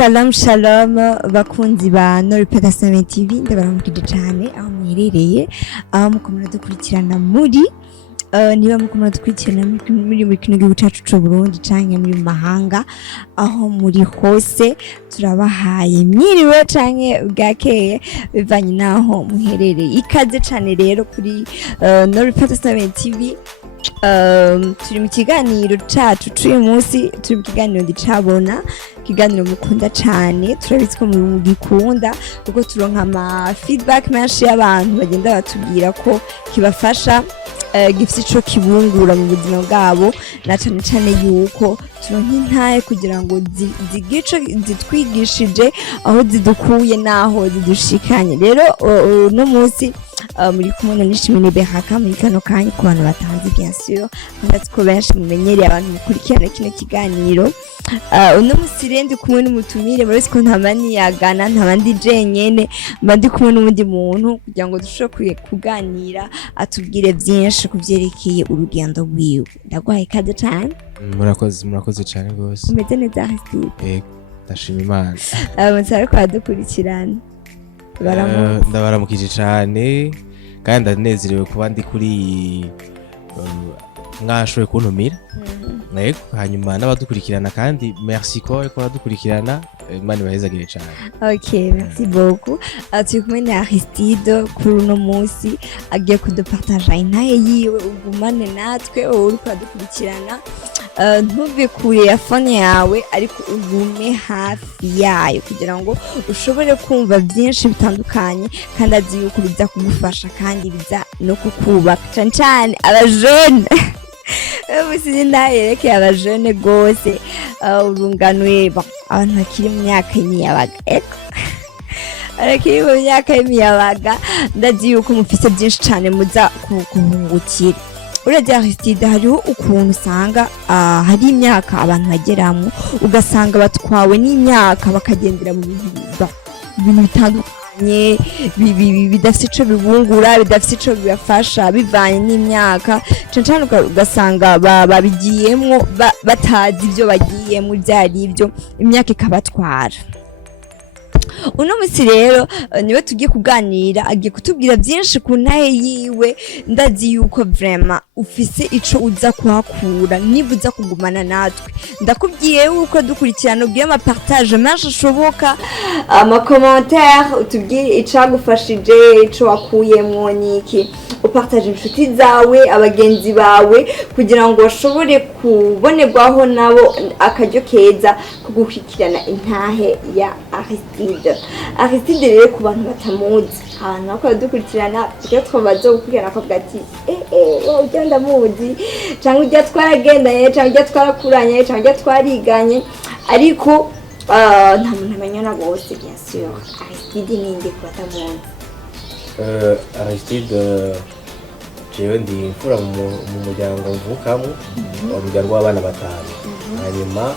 Shalom shalom bakunzi ba Noripedasame TV ndabaramukije cyane aho muherereye aho mukomera dukurikirana muri niba mukomera dukurikirana muri kino gihugu cyacu cy'u Burundi canke muri mahanga aho muri hose turabahaye mwiriwe canke bwakeye bivanye naho muherereye ikaze cyane rero kuri Noripedasame TV. Turi mu kiganiro cacu c'uyu munsi, turi mu kiganiro ndicabona, ikiganiro mukunda cyane, turabizi ko mugikunda kuko turonka ama feedback menshi y'abantu bagenda batubwira ko kibafasha, gifite ico kibungura mu buzima bwabo, na cyane cyane yuko turonka intaye kugira ngo zigico zitwigishije aho zidukuye naho zidushikanye. Rero no munsi muri kumwe na Nishimwe Behaka muri kano kanya ku bantu batanze bien sûr, ndetse ko benshi mumenyereye abantu mukurikirana kino kiganiro. Uno musirende kumwe n'umutumire muri ko ntamani yagana ntabandi jenyene, mbandi kumwe n'undi muntu kugira ngo dushobore kuganira atubwire byinshi kuvyerekeye urugendo rwiwe. Ndagwaye kaze cyane. Murakoze cyane gose. Umeze neza Aristide? Ndashima Imana. Munsaba ko adukurikirana. Ndabaramukije cyane kandi ndanezerewe kuba ndi kuri mwashoboye kuntumira. Yego, hanyuma n'abadukurikirana kandi merci ko badukurikirana, Imana ibahezagire cyane. Okay, merci beaucoup. Turi kumwe na Aristide kuri uno munsi agiye kudupartaja intaye yiwe, ugumane natwe uri kudukurikirana. Ntuve kure ya phone yawe ariko ugume hafi yayo kugira ngo ushobore kumva byinshi bitandukanye kandi azi yuko biza kugufasha kandi biza no kukubaka cyane cyane abajene. Musi ndayerekeye abajene gose, urunganwe abantu bakiri mu myaka y'imiyabaga. Eko arakiri mu myaka y'imiyabaga, ndazi yuko mufise byinshi cyane muza kuhungukira. Urajya Aristide, hariho ukuntu usanga hari imyaka abantu bageramo ugasanga batwawe n'imyaka bakagendera mu bintu bitandukanye bidafite ico bibungura, bidafite ico bibafasha bivanye n'imyaka cyane ugasanga babigiyemo batazi ibyo bagiyemo byari ibyo, imyaka ikabatwara. Uno munsi rero niwe tugiye kuganira, agiye kutubwira byinshi ku ntahe yiwe. Ndazi yuko vraiment ufise ico uza kuhakura niba uza kugumana natwe. Ndakubwiye yuko dukurikirana ubwiye ama partage menshi ashoboka, ama commentaire, utubwire icagufashije, ico wakuyemo niki, upartage inshuti zawe, abagenzi bawe kugira ngo bashobore kubonerwaho nabo akaryo keza kugukurikirana intahe ya Aristide. Aristide rero ku bantu batamuzi, abantu bakora dukurikirana iyo twabazo gukurikirana ko bwati wowe ujya ndamuzi cyangwa ujya twaragendanye cyangwa ujya twarakuranye cyangwa ujya twariganye, ariko nta muntu amenyana gose bien sûr. Aristide ni inde ku batamuzi? Aristide jewe ndi imfura mu muryango mvukamo, umuryango w'abana batanu. Hanyuma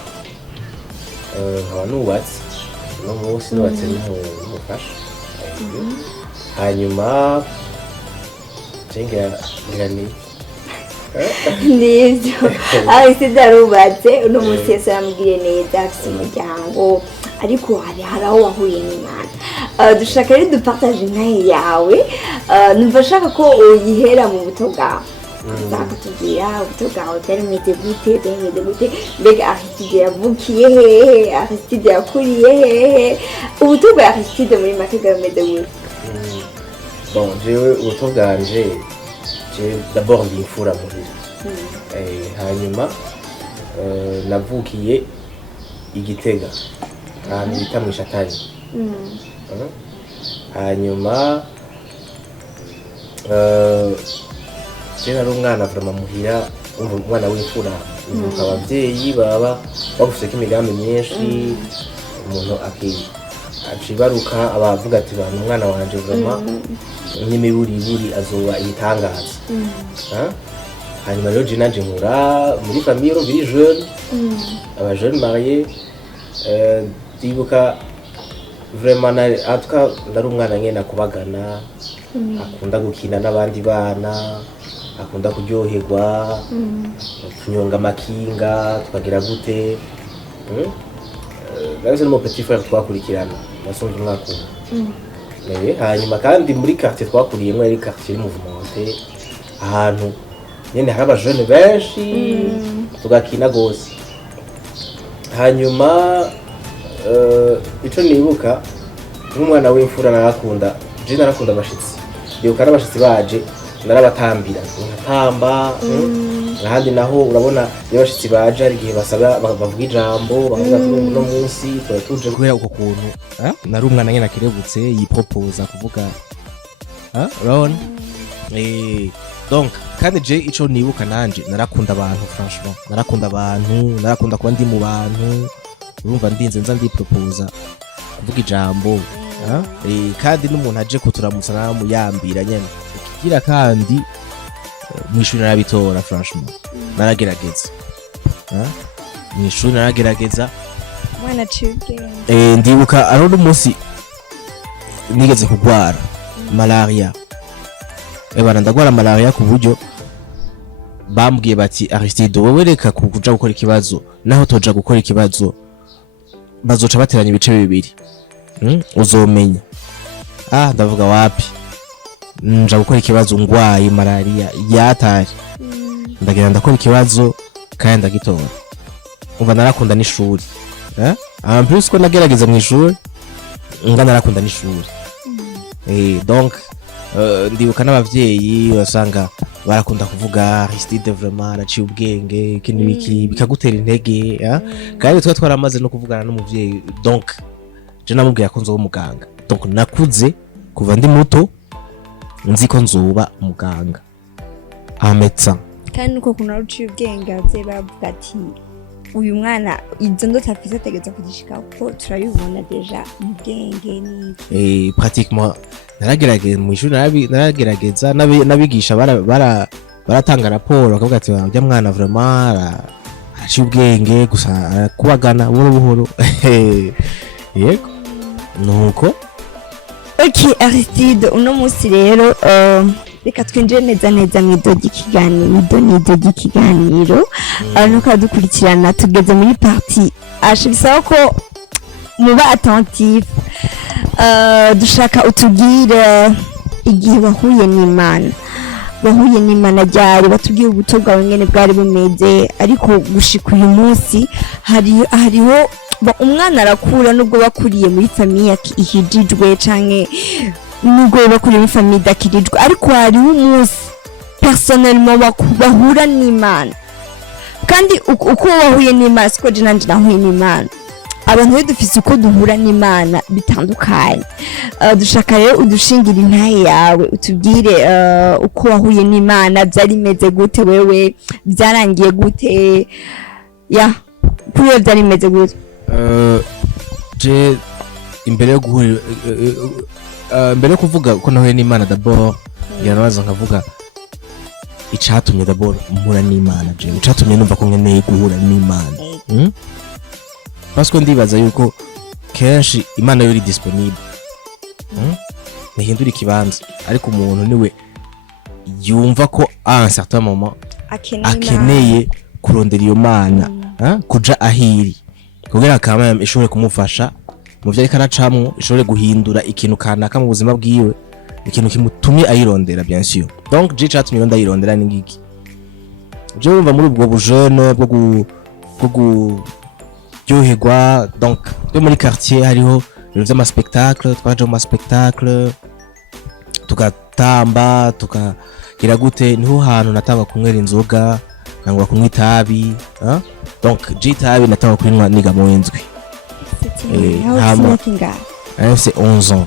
nkaba nubatse no munsi nubatse n'umufasha. Hanyuma ngani nivyo Aristide arubatse uno munsi yese yamubwiye neza afise umuryango, ariko hari aho wahuye n'Imana. Dushaka rero dupartage intahe yawe, numva shaka ko uyihera mu buto bwawe. Zakutubwira ubuto bwawe byari bimeze gute, mbega Aristide yavukiye hehe, Aristide yakuriye hehe, ubuto bwa Aristide muri make bwameze gute? Bon, jewe ubuto bwanje d'abord ndi imfura muhira. Hanyuma navukiye Igitega ahantu bita mu Ishatani. Hanyuma jena ari umwana vraiment muhira, umwana w'imfura, abavyeyi baba bagufiseko imigambi myinshi, umuntu acibaruka abavuga ati bana umwana wanje vraiment n'imiburiburi azoba ibitangaza. Hanyuma rero je nanje nkura muri famille biri jeune, aba jeune marié. Ndibuka vraiment atwa ndari umwana nyene akubagana, akunda gukina n'abandi bana, akunda kuryoherwa, kunyonga amakinga, tukagira gute. nabise no petit frère twakurikirana nasonje umwaka hanyuma kandi muri quartier twakuriyemo ari quartier mouvementé ahantu nyene hari abajene benshi tugakina gose hanyuma ico nibuka nk'umwana w'imfura narakunda abashitsi ndibuka n'abashitsi baje narabatambira nkatamba ahandi naho urabona iyo abashitsi baje ari igihe basaba bavuga ijambo bakavuga ati no munsi tuje kubera uko kuntu nari umwana nyene akirebutse yiproposa kuvuga urabona donc kandi je ico nibuka nanje narakunda abantu franchement narakunda kuba ndi mu bantu urumva ndinze nza ndiproposa kuvuga ijambo kandi n'umuntu aje kuturamutsa namuyambira nyene ikigira kandi mwishuri narabitora franchement naragerageza mwishuri naragerageza mwana cibwe ndibuka ari umunsi nigeze kugwara malaria ndagwara malaria ku buryo bambwiye bati Aristide wowe reka kuja gukora ikibazo naho toja gukora ikibazo bazoca bateranya ibice bibiri uzomenya ndavuga wapi nja gukora ikibazo ngwaye malaria yatari ndagenda ndakora ikibazo kandi ndagitora umva narakunda n'ishuri en plus ko nagerageza mu ishuri narakunda n'ishuri donc ndibuka n'abavyeyi basanga barakunda kuvuga Aristide vraiment araciye ubwenge ikindi biki bikagutera intege kandi twa twaramaze no kuvugana n'umuvyeyi donc je namubwiye ko nzoba umuganga donc nakuze kuva ndi muto nzi ko nzoba umuganga médecin kandi uko kuna uciye ubwenge abavyeyi bavuga ati uyu mwana izo ndoto afise ategeza kugishika ko turabibona deja mu bwenge ni pratiquement naragerageza mu ishuri naragerageza nabigisha baratanga raporo bakavuga ati ujya mwana vraiment araciye ubwenge gusa arakubagana buhoro yego nuko okay Aristide uno munsi rero reka twinjire neza mwido ry'ikiganiro nuko dukurikirana tugeze muri partie bisaba ko muba attentif dushaka utubwire igihe wahuye n'Imana ryari batubwiye ubuto bwawe ngene bwari bumeze ariko gushika uyu munsi hariho umwana arakura nubwo bakuriye muri famille ihijijwe canke nubwo bakuriye muri famille idakirijwe ariko hariho umunsi personnellement bahura n'Imana kandi uko wahuye n'Imana siko je nanje nahuye n'Imana abantu rero dufise uko duhura n'Imana bitandukanye dushaka rero udushingira intahe yawe utubwire uko wahuye n'Imana byari meze gute wewe byarangiye gute kuri byari meze gute je imbere yo guhurira mbere yo kuvuga ko nahuye n'Imana d'abord yanabaza nkavuga icatumye d'abord mpura n'Imana je icatumye numva ko nkeneye guhura n'Imana parce que ndibaza yuko kenshi Imana yori disponible nihindura ikibanza ariko umuntu niwe yumva ko à un certain moment akeneye kurondera iyo Mana kuja ahiri kugira kama ishobore kumufasha mu byo ariko aracamwo ishobore guhindura ikintu kanaka mu buzima bwiwe ikintu kimutumye ayirondera bien sûr donc je chatumye ndayirondera n'ingiki je urumva muri ubwo bujene bwo ryoherwa donc twe muri quartier hariho ibintu vy'ama spectacle twaje mu spectacle tugatamba tukagira gute niho hantu natanga kunywera inzoga nangwa kunywa itabi donc itabi natanga kunywa niga mu w'indwi c'est 11 ans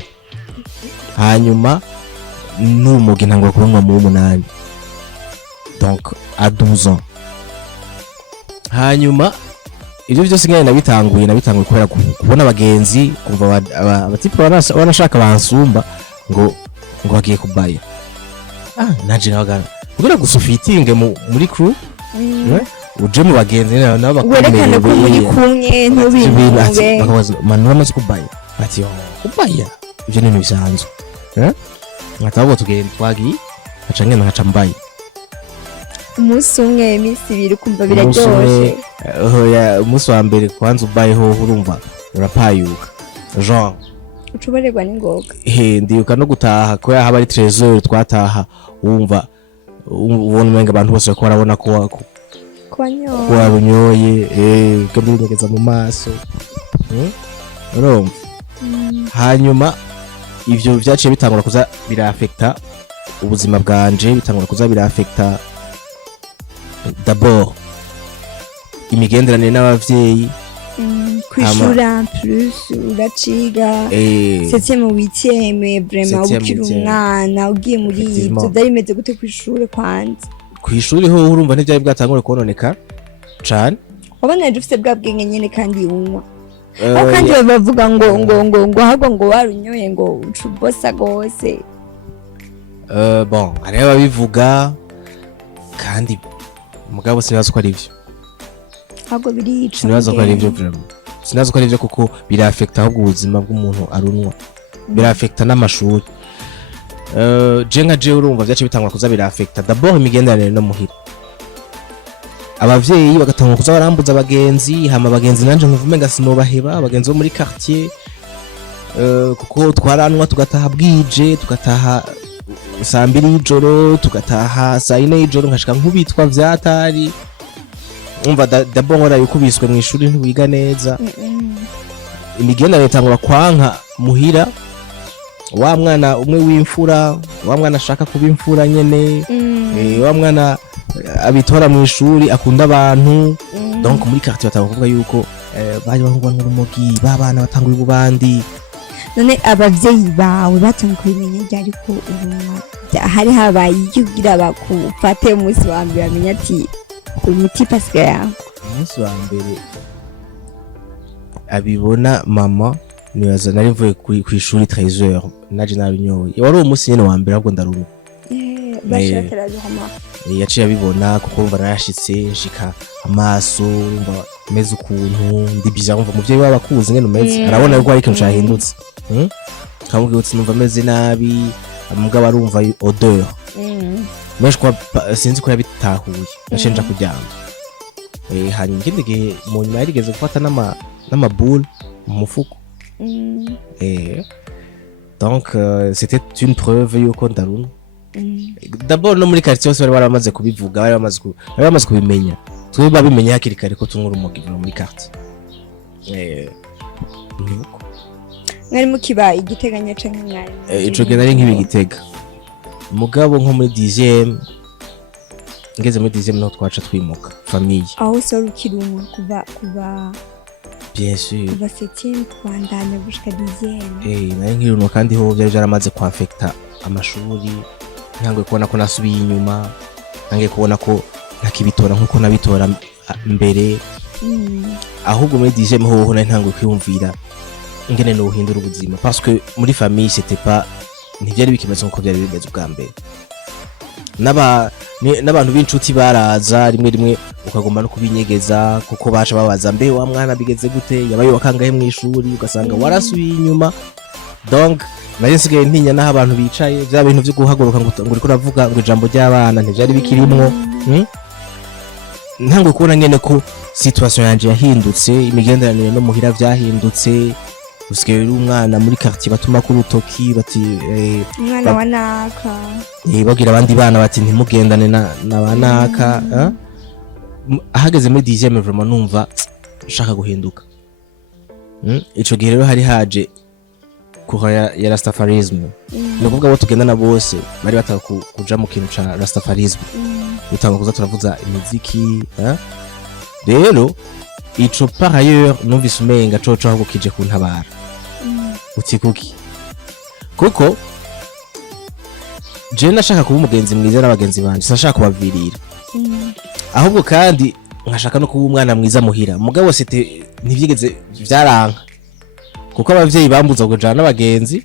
hanyuma n'umugi nangwa kunywa mu 8 donc à 12 ans hanyuma ibyo byose ngene nabitanguye kubera kubona abagenzi kumva abatipe banashaka bansumba ngo bagiye kubaya naje nabagana kugira gusufitinge muri crew uje mu bagenzi nabo bakomeye muri kumwe ntubinube bakabaza manura amaze kubaya ati kubaya ibyo ni bisanzwe nkataho tugenda twagiye acangena nkacambaye umunsi umwe iminsi ibiri kumva biraryoshe umunsi wa mbere kwanza ubayeho urumva urapayuka genre ucuborerwa n'ingoga ndibuka no gutaha kubera haba ari trésor twataha wumva ubona umenga abantu bose ko barabona ko wabunyoye ukabinyegeza mu maso urumva hanyuma ivyo vyaciye bitangura kuza biraafecta ubuzima bwanje bitangura kuza biraafecta d'abord imigenderanire n'abavyeyi kwishura plus uraciga 7e mu 8e vraiment ukiri umwana ugiye muri ivyo darimeze gute kwishura kwanza kwishuri ho urumva ntivyari bwatangure kononeka cane wabona dufite bwa bwenge nyene kandi unywa kandi bavuga ngo hago ngo warunyoye ngo ucubosa gose bon areba bivuga kandi mugabo sinazo ko ari ivyo hago birica sinazo ko ari ivyo vraiment sinazo ko ari ivyo kuko biraafecta ahubwo ubuzima bw'umuntu arunwa biraafecta n'amashuri je nka je urumva vyace bitangura kuza biraafecta d'abord imigenderanire no muhira abavyeyi bagatangura kuza barambuza abagenzi hama abagenzi nanje nkuvumenga sinobaheba abagenzi bo muri quartier kuko twaranwa tugataha bwije tugataha saa 2 y'ijoro tugataha saa 4 y'ijoro nkashika nkubitwa vyatari umva d'abord ngora yukubiswe mu ishuri ntiwiga neza imigenderanire itangura kwanka muhira wa mwana umwe w'imfura wa mwana ashaka kuba imfura nyene wa mwana abitora mu ishuri akunda abantu donc muri quartier batanga kuvuga yuko baje bahungwa n'urumogi babana batanguye ububandi none abavyeyi bawe batanguye kubimenya ryari ko urumwa hari habaye igira bakufate umunsi wa mbere bamenya ati umuti pasika yawe umunsi wa mbere abibona mama nibaza nari mvuye ku ishuri 13h naje narunyoye wari umunsi nyene wa mbere ahubwo ndaruru bashakira hama yaciye abibona kuko umva narashitse nshika amaso umva meze ukuntu ndibija umva muvyeyi waba kuzi ngene umeze arabona yuko ari ikintu cyahindutse kamubwiye uti numva meze nabi mugabo arumva odeur mesh kwa sinzi ko yabitahuye nashenja kuryama hanyuma ikindi gihe mu nyuma yarigeze gufata n'amabule mu mufuko donc c'était une preuve yuko ndaruna d'abord no muri quartier bari baramaze kubivuga bari bamaze kubimenya twe babimenya hakiri kare ko tunkura umugi muri quartier nibuko mwari mukiba igiteganya canke mwari ico gena ari nk'ibigitega mugabo nko muri 10e ngeze muri 10e no twaca twimuka famille aho sorukirumwa kuva bien sûr kuva 7e twandana gushika 10e nari nkirunwa kandi ho byari byaramaze kwafecta amashuri ntangiye kubona ko nasubiye inyuma ntangiye kubona ko ntakibitora nkuko nabitora mbere ahubwo muri 10e ho nari ntangiye kwiyumvira ingene no uhindura ubuzima parce que muri famille c'était pas ntivyari bikimeze nkuko byari bimeze ubwa mbere n'abantu b'incuti baraza rimwe ukagomba no kubinyegeza kuko baca babaza mbe wa mwana bigeze gute yabaye wakangahe mu ishuri ugasanga warasubiye inyuma donc nari nsigaye ntinya naho abantu bicaye bya bintu byo guhaguruka ngo uriko uravuga ngo ijambo ry'abana ntivyari bikirimwo ntango kubona ngene ko situation yanje yahindutse imigenderanire no muhira vyahindutse usigaye uri umwana muri quartier batuma ku rutoki bati umwana wa naka bagira abandi bana bati ntimugendane na banaka ahageze muri 10e vraiment numva nshaka guhinduka ico gihe rero hari haje kuha ya rastafarism no kuvuga abo tugendana bose bari bataka kuja mu kintu ca rastafarism utanga kuza turavuza imiziki rero ico par ailleurs numvise umenga coco ahubwo kije kuntabara uti kuki kuko je nashaka kuba umugenzi mwiza n'abagenzi banje sinashaka kubavirira ahubwo kandi nkashaka no kuba umwana mwiza muhira mugabo site ntivyigeze vyaranka kuko abavyeyi bambuza kujana n'abagenzi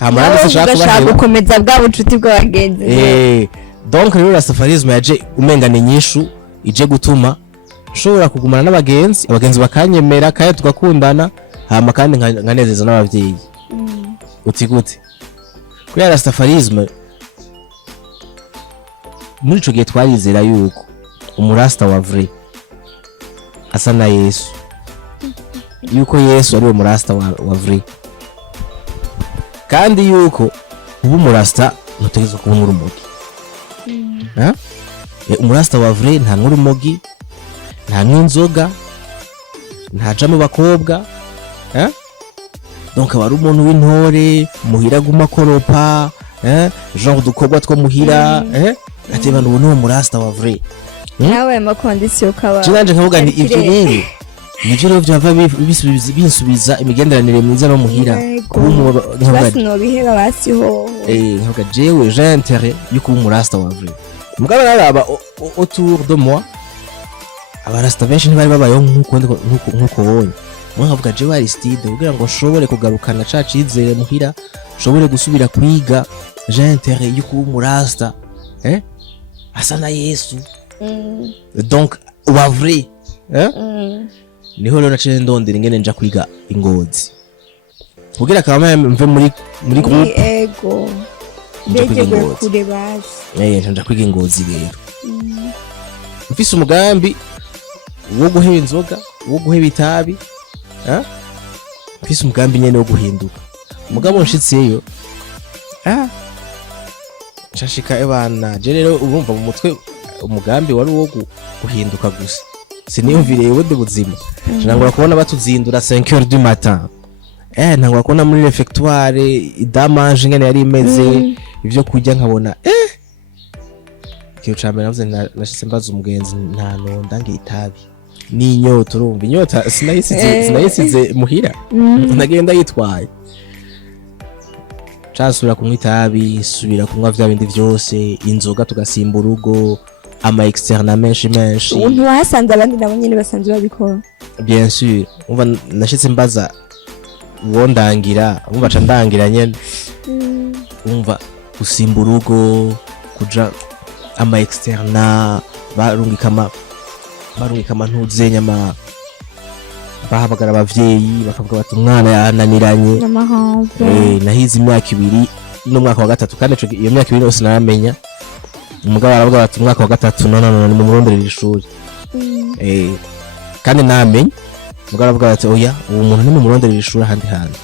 hamara sinashaka gukomeza bwa bucuti bw'abagenzi donc rero rastafarism yaje umenga ni nyishu ije gutuma nshobora kugumana n'abagenzi abagenzi bakanyemera kandi tugakundana hama kandi nkanezeza n'abavyeyi uti gute kuya rastafarism muri ico gihe twarizera yuko umurasta wa vrai asa na Yesu yuko Yesu ari umurasta wa vrai kandi yuko ubu umurasta nutegezwe kuba urumogi umurasta wa vrai nta n'urumogi nta n'inzoga nta jamu bakobwa donc abari umuntu w'intore muhira guma koropa genre dukobwa two muhira ati bantu ubu ni umurasta wa vrai nawe makondisiyo kaba nanje nkavuga nti ivyo rero nivyo rero vyava bisubiza imigenderanire myiza no muhira basino bihera basiho nkavuga jewe j'ai intérêt yuko umurasta wa vrai mugabo naraba autour de moi abarasta benshi ntibari babayeho nkuko wonye mwavuga jewe Aristide kugira ngo nshobore kugarukana ca cizere muhira nshobore gusubira kwiga j'ai intérêt yuko umurasta asa na Yesu donc wa vrai niho rero naciye ndondera ingene nja kwiga Ingozi kugira kama mve muri groupe ego beje kure bazi nja kwiga Ingozi rero mfise umugambi wo guheba inzoga wo guheba itabi mfise umugambi nyene wo guhinduka umugabo nshitseyo nshashika ebana je rero urumva mu mutwe umugambi wari wo guhinduka gusa siniyumvire ubundi buzima nangura kubona batuzindura 5h du matin nangura kubona muri refectoire idamage ngene yari imeze ivyo kurya nkabona kiyo cambere navuze nashitse mbaza umugenzi nta nonda nge itabi ni inyota urumva inyota sinayisize muhira ndagenda yitwaye casubira kunywa itabi subira kunywa vya bindi vyose inzoga tugasimba urugo ama externe menshi untu wasanze abandi nabo nyene basanzwe babikora bien sûr umva nashitse mbaza uwo ndangira umva ca ndangira nyene umva gusimba urugo kuja ama externe barungika ntuze nyama bahabagara abavyeyi bakavuga bati umwana yananiranye nahize imyaka 2 n'umwaka wa 3 kandi iyo myaka 2 yose naramenya umugabo aravuga bati umwaka wa 3 none ni mu muronderera ishuri kandi namenye umugabo aravuga bati oya uwo muntu ni mu muronderera ishuri handi hantu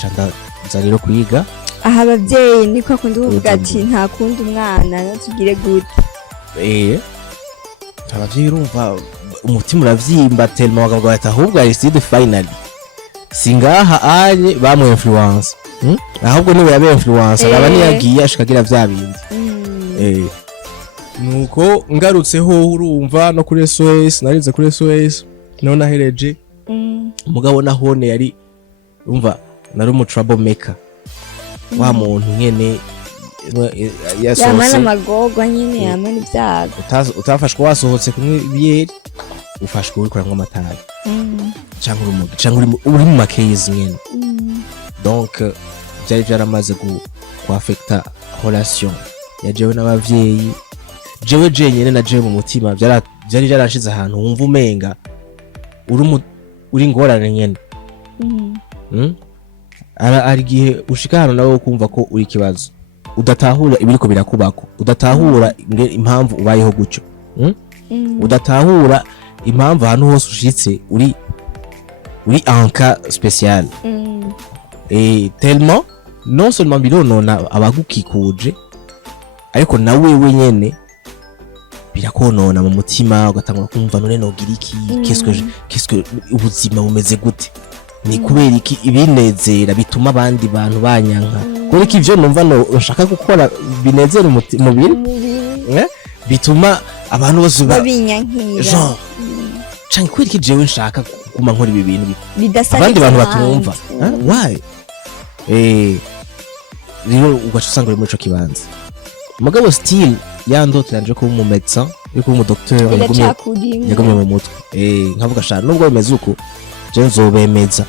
canda nzariro kwiga aha abavyeyi niko akunda kuvuga ati nta kundi umwana natugire gute abavyeyi urumva umutima uravyimba tellement bakavuga bati ahubwo Aristide finally singaha anye bamwe influence ahubwo niwe yabe influence araba niyagiye ashikagira vya bindi nuko ngarutseho urumva no kuri SOS narize kuri SOS none ahereje umugabo nahone yari umva nari mu trouble maker wa muntu nyene yamana magogwa nyine yamana ibyago utafashwe wasohotse kumwe biyeri ufashwe uri kuramwa amatayi cyangwa urumogi cyangwa uri mu makezi nyene donc byari byaramaze kuaffecta relation ya jewe n'abavyeyi jewe nyene na jewe mu mutima byari byarashize ahantu wumva umenga uri ngorane nyene ari gihe ushika hano nawe ukumva ko uri kibazo udatahura ibiriko birakubako udatahura impamvu ubayeho gucyo udatahura impamvu ahantu hose ushitse uri en cas spécial tellement non seulement bironona abagukikuje ariko nawe wenyene birakonona mu mutima ugatangura kumva none nogira iki qu'est-ce que ubuzima bumeze gute ni kubera iki ibinezera bituma abandi bantu banyanka kuriko ivyo numva nshaka gukora binezera umubiri bituma abantu bose babinyankira canke kubera iki jewe nshaka kuguma nkora ibi bintu abandi bantu batumva why rero ugaca usanga uri muri ico kibanza mugabo still yandotera nje kuba umumedecin yuko umudokteur yagumye mu mutwe nkavuga sha nubwo bimeze uko je nzobemeza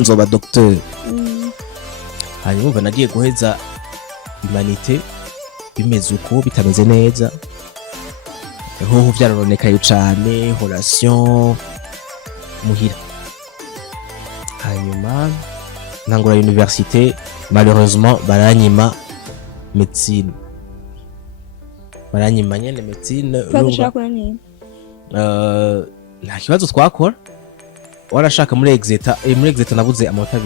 nzoba docteur hanyuma umva nagiye guheza humanité bimeze uko bitameze neza hoho vyarononekaye cane relation muhira hanyuma ntangura université malheureusement baranyima médecine nyene médecine urumva nta kibazo twakora warashaka muri exeta nabuze amanota 2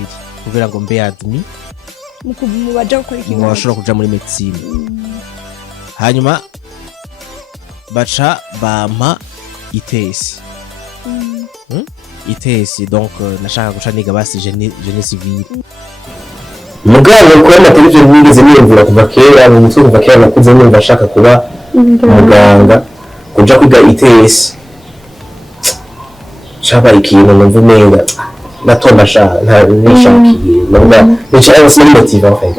kugira ngo mbe admi mu baje gukora ngo ikibazo bashobora kuja muri medicine hanyuma baca bampa itesi itesi donc nashaka guca niga basi génie civil mugabo kubona kuri ibyo nigeze niyumvira kuva kera mu mutwe kuva kera nakuze numva ashaka kuba muganga kuja kwiga itesi shaba ikintu numva umenga natomba shaka nta nishakiye numva nicara bose motive en fait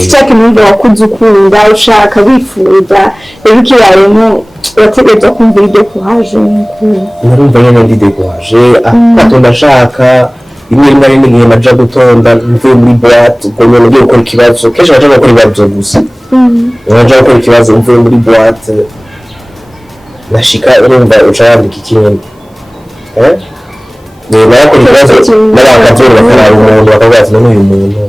Sitaki numva wakunze ukunda ushaka wifuza rero kiraremo wategereza kumva ide kuhaje narumva nyene ndi découragé atonda shaka rimwe rimwe ari n'igihe naja gutonda mvuye muri boîte ubwo nyene ngiye gukora ikibazo kenshi naja gukora ibibazo gusa naja gukora ikibazo mvuye muri boîte nashika urumva uca wandika ikintu narakora ikibazo n'abakazuru bakaraba umuntu bakavuga ati none uyu muntu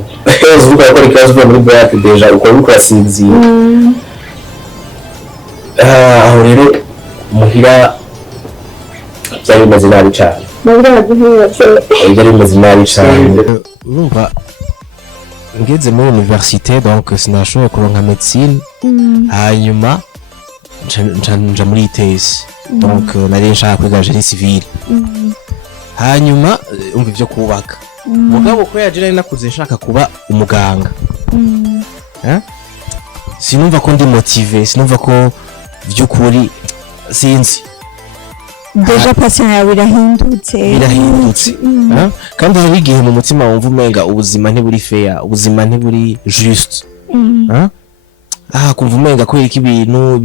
uzi gukora ikibazo uvuye muri boîte deja uko uriko urasinzira aho rero muhira byari bimaze nabi cane byari bimaze nabi cane urumva ngeze muri université donc sinashoboye kuronka médecine hanyuma nja muri itesi donc nari nshaka kwiga génie civil hanyuma umva ivyo kubaka mugabo ko yaje nari nakuze nshaka kuba umuganga sinumva ko ndi motivé sinumva ko vy'ukuri sinzi deja passion yawe birahindutse kandi hari igihe mu mutima wumva umenga ubuzima ntiburi fair ubuzima ntiburi juste kumva umenga ko iki bintu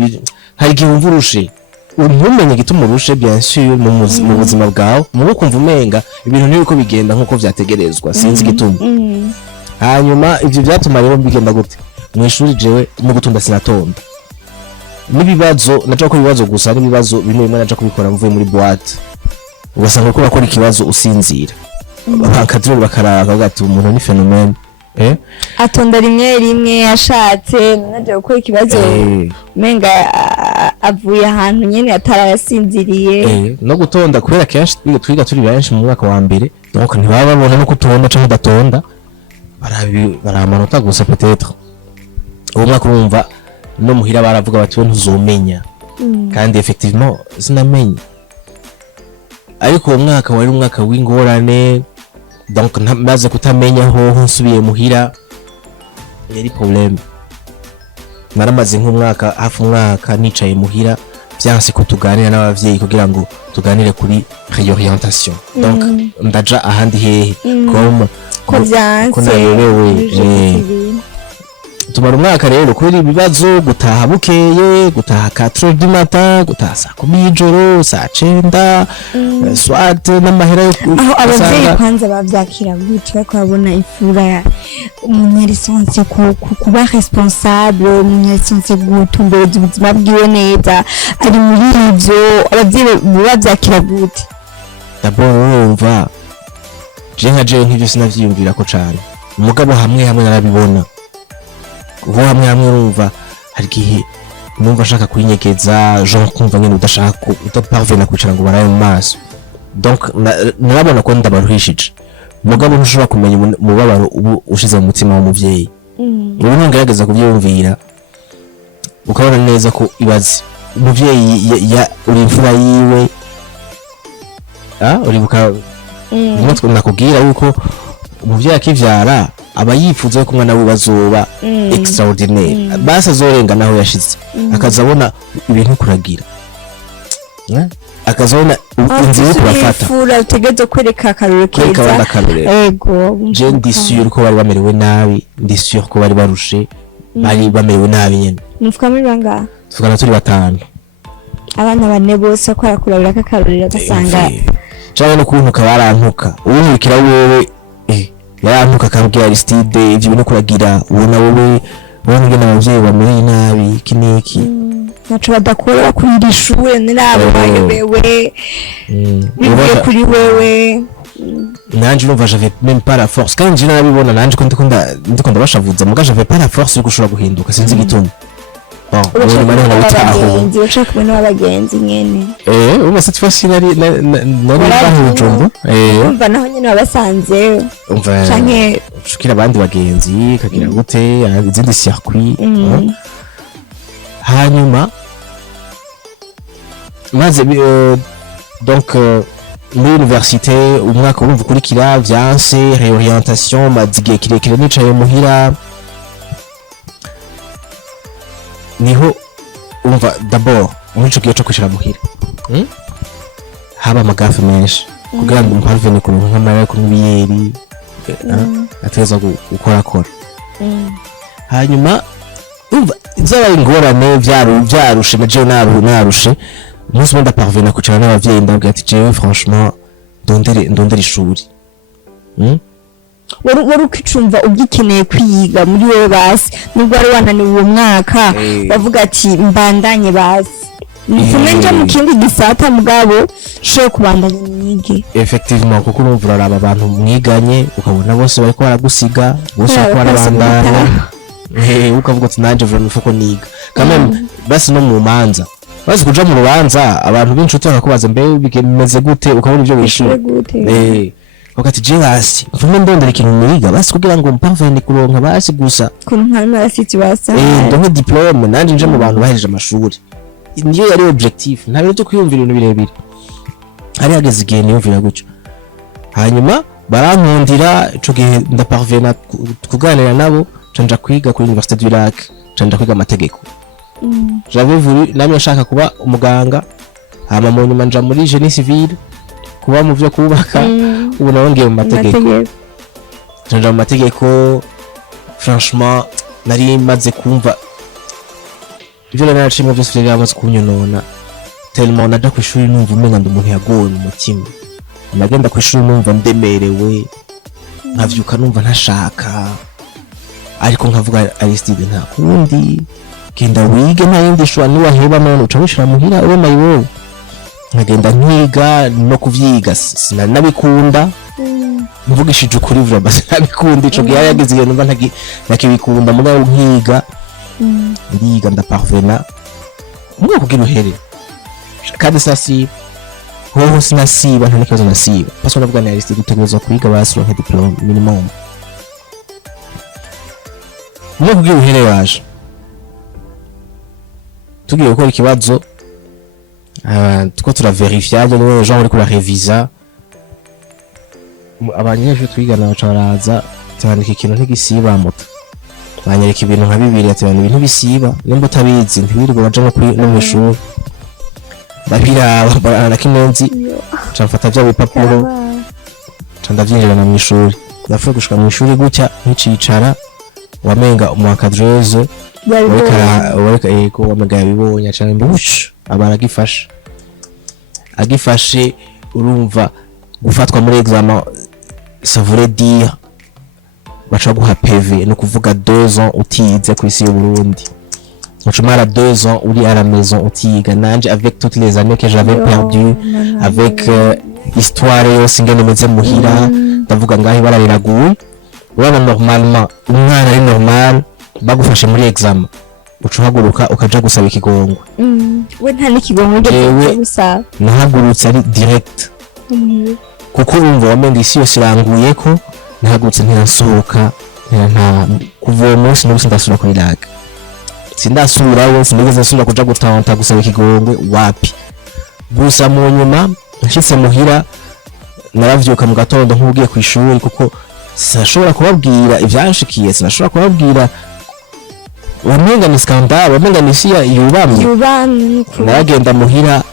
hari igihe wumva urushe ntumenye igituma urushe bien sûr mu buzima bwawe mu kumva umenga ibintu ntibiko bigenda nkuko vyategerezwa sinzi igituma hanyuma ivyo byatuma rero bigenda gute mu ishuri jewe mu gutunda sinatonda n'ibibazo naje gukora ibibazo gusa n'ibibazo bimwe bimwe naje kubikora mvuye muri boîte ugasanga ko bakora ikibazo usinzira bakadrone bakaraba bagati umuntu ni phénomène atonda rimwe ashatse naje gukora ikibazo menga avuye ahantu nyene atarayasinziriye no gutonda kubera kenshi twiga turi benshi mu mwaka wa mbere donc ntibaba babona no kutonda cyangwa udatonda baramanota gusa peut-être uwo mwaka urumva no muhira baravuga bati we ntuzomenya kandi effectivement sinamenye ariko uwo mwaka wari umwaka w'ingorane donc maze kutamenya aho nsubiye muhira yari problème naramaze nk'umwaka hafi umwaka nicaye muhira byanse ko tuganira n'abavyeyi kugira ngo tuganire kuri réorientation donc ndaja ahandi hehe comme ko byanse tumara umwaka rero kuri ibibazo gutaha bukeye gutaha 4h du matin gutaha saa 10 y'ijoro saa 9 swat n'amahera yo aho abavyeyi kwanza bavyakira gute bako babona ifura umunyarisanse kuba responsable umunyarisanse gutumbereza ubuzima bwiwe neza ari muri ivyo abavyeyi bavyakira gute d'abord urumva je nk'ivyo sinavyiyumvira ko cane umugabo hamwe narabibona ubu hamwe urumva hari igihe numva ashaka kwinyegeza jean kumva nyine udashaka udaparvena kwicara ngo baraye mu maso donc narabona ko ndabaruhishije umugabo ntushobora kumenya umubabaro ubu ushize mu mutima w'umuvyeyi ubu ntugerageza kubyumvira ukabona neza ko ibaze umuvyeyi uri imfura yiwe uribuka nakubwira yuko umuvyeyi akivyara aba yifuza ko umwana we bazoba extraordinaire basa azorenga naho yashize akazabona ibintu kuragira akazabona inzira yo kurafata ifura utegezo kwereka akaruru keza yego je ndi sûr ko bari bamerewe nabi ndi sûr ko bari barushe bari bamerewe nabi nyene mufuka muri banga tufukana turi batanu abana bane bose ko arakurabira kakarurira gasanga cyane no kuntuka barantuka ubumukira wewe yarantuka akabwira Aristide ivyo bintu kuragira ubona wowe ngena abavyeyi bamuri nabi kiniki naco badakora kuri ishure nirabo bayobewe bivuye kuri wewe nanje urumva j'avais même pas la force kandi je nabibona nanje ko ndiko ndabashavuza muga j'avais pas la force yo gushobora guhinduka sinzi gituma nyuma niho nabitahuye abagenzi ushaka kumwe n'abagenzi nyene ubu cette fois-ci nari bahujumbu umva naho nyene wabasanze umva canke ushikira abandi bagenzi kagira gute izindi circuit hanyuma maze donc muri université umwaka urumva ukurikira vyanse réorientation mazigiye kirekire nicaye muhira niho umva d'abord muri ico gihe co kwishira muhira haba amagafe menshi kugira ngo umparvene kuronka nk'amara ku n'ibiyeri ateza gukorakora hanyuma umva zabaye ingorane vyarushe na jewe narushe umunsi wenda parvena kucara n'abavyeyi ndabwira ati jewe franchement ndondere ishuri wari ukicumva ugikeneye kwiga muri wowe basi nubwo wari wananiwe uwo mwaka bavuga ati mbandanye basi ntume nja mu kindi gisata mugabo shobora kubandanya nige effectivement kuko urumva uraraba abantu mwiganye ukabona bose bariko baragusiga bose bariko barabandanya ukavuga ati nanje vuba mifuko niga kameme basi no mu manza bazi kuja mu rubanza abantu b'inshuti bakakubaza mbe bimeze gute ukabona ivyo wishura wakati je basi mfume ndondera ikintu muriga basi kugira ngo mpavane kuronka basi gusa kuntu nka marasiti basa ndonke diplome nanje nje mu bantu bahejeje amashuri niyo yari objectif nta bintu byo kwiyumvira ibintu birebire ari hageze igihe niyumvira gutyo hanyuma barankundira ico gihe ndaparvena kuganira nabo canja kwiga kuri Université du Lac canja kwiga amategeko j'avais voulu namwe nshaka kuba umuganga hama mu nyuma nja muri génie civil kuba mu byo kubaka ubu nabongeye mu mategeko canja mu mategeko franchement nari maze kumva ivyo naracimwe byose byari amaze kunyonona tellement naja ku ishuri numva umenga ndi umuntu yagowe mu mutima nagenda ku ishuri numva ndemerewe nkavyuka numva ntashaka ariko nkavuga Aristide nta kundi genda wige nta yindi shwa niwaheba none uca wishira muhira ube mayiwowe nkagenda nkiga no kuvyiga sinari nabikunda mvugishije ukuri vuba basi nabikunda ico gihe yageze iyo numva ntakibikunda mugabo nkiga ndiga ndaparvena umwe kugira uhere kandi sasi hoho sinasiba nta n'ikibazo nasiba basi navuga na Aristide gutegerezwa kwiga basi ronke diplome minimum umwe kugira uhere waje tugiye gukora ikibazo tuko turaverifya niwe Jean uri kura revisa abanyeshuri twigana baca baraza tubandika ikintu ntigisiba moto banyereka ibintu nka bibiri atubana ibintu bisiba nimba utabizi ntibirirwa baja no mu ishuri ndabiraba barana kimenzi camfata vya bipapuro candavyinjirana mu ishuri ndafuye gushika mu ishuri gutya nkicicara wamenga umwakadreze wareka ego wamenga yabibonye cyane mbush abaragifasha agifashe urumva gufatwa muri examen ça voulait dire bacha guha PV no kuvuga 2 ans utize ku isi y'u Burundi mucumara 2 ans uri à la maison utiga nanje avec toutes les années que j'avais perdu avec histoire yose ingene meze muhira ndavuga ngaho barariraguye urabona normalement umwana ari normal bagufashe muri examen ucuhaguruka ukaja gusaba ikigongwe we nta n'ikigongwe cyo gusaba nahagurutse ari direct kuko urumva wamenga isi yose iranguye ko nahagurutse ntiyasohoka nta kuva uwo munsi n'ubusi ndasubira kuri Lac sindasubira we sinigeze nsubira kuja gutanta gusaba ikigongwe wapi gusa mu nyuma nshitse muhira naravyuka mu gatondo nk'ugiye ku ishuri kuko sinashobora kubabwira ivyanshikiye sinashobora kubabwira wamenga ni scandal wamenga ni isi yubamye naragenda muhira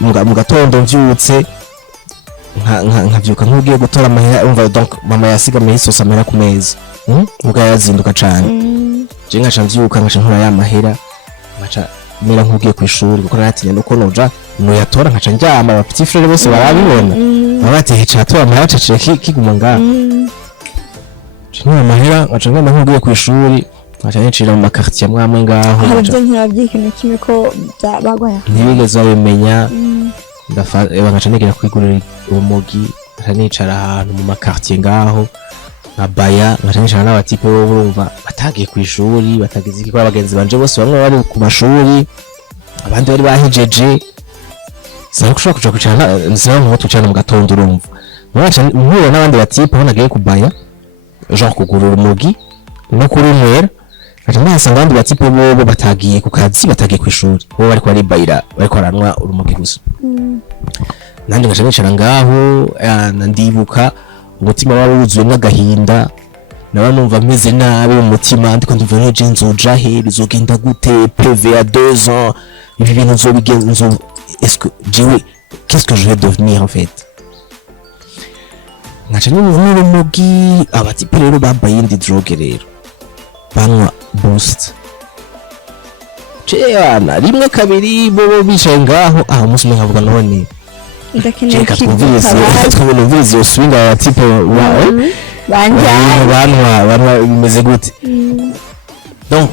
mu gatondo mvyutse nkavyuka nk'ugiye gutora amahera umva donc mama yasiga amahisosa amera ku meza ubwo yazinduka cane je nkaca mvyuka nkaca nkora ya mahera nkaca mera nk'ugiye ku ishuri kuko naratinya nuko noja noyatora nkaca njyama aba petit frère bose barabibona babati hicatora amahera cacire kiguma ngaha Chino mahera nkaca ngenda nk'ugiye ku ishuri nkaca nicira mu makartier mwamwe ngaho harabyo ntibabyikina kimwe ko bagwaya ntibigeze babimenya nkaca nigera kwigurira urumogi nkaca nicara ahantu mu makartier ngaho nka baya nkacanisha n'abatipe bo urumva batagiye ku ishuri batagize iki kwa bagenzi banje bose bamwe bari ku mashuri abandi bari bahejeje sari kushobora kuja kwicara nzira nko tucana mu gatondo urumva mpura n'abandi batipe aho nagiye kubaya genre kugura urumogi no kurunywera aje nasanga abandi batipe bo batagiye ku kazi batagiye ku ishuri bo bariko baribayira bariko baranwa urumogi gusa nandi ngaje nicara ngaho ndibuka umutima wari wuzuye n'agahinda naba numva meze nabi mu mutima ndiko ndumva nje nzoja he bizogenda gute PV à 2 ans ibi bintu nzobigenza est-ce que qu'est-ce que je vais devenir en fait ngaje n'urumogi abatipe rero bambaye indi drogue rero banwa boost Ceana rimwe kabiri bo bicaye ngaho umunsi umwe nkavuga none ndakeneye twumvirize uswinga abatipe banwa bimeze gute donc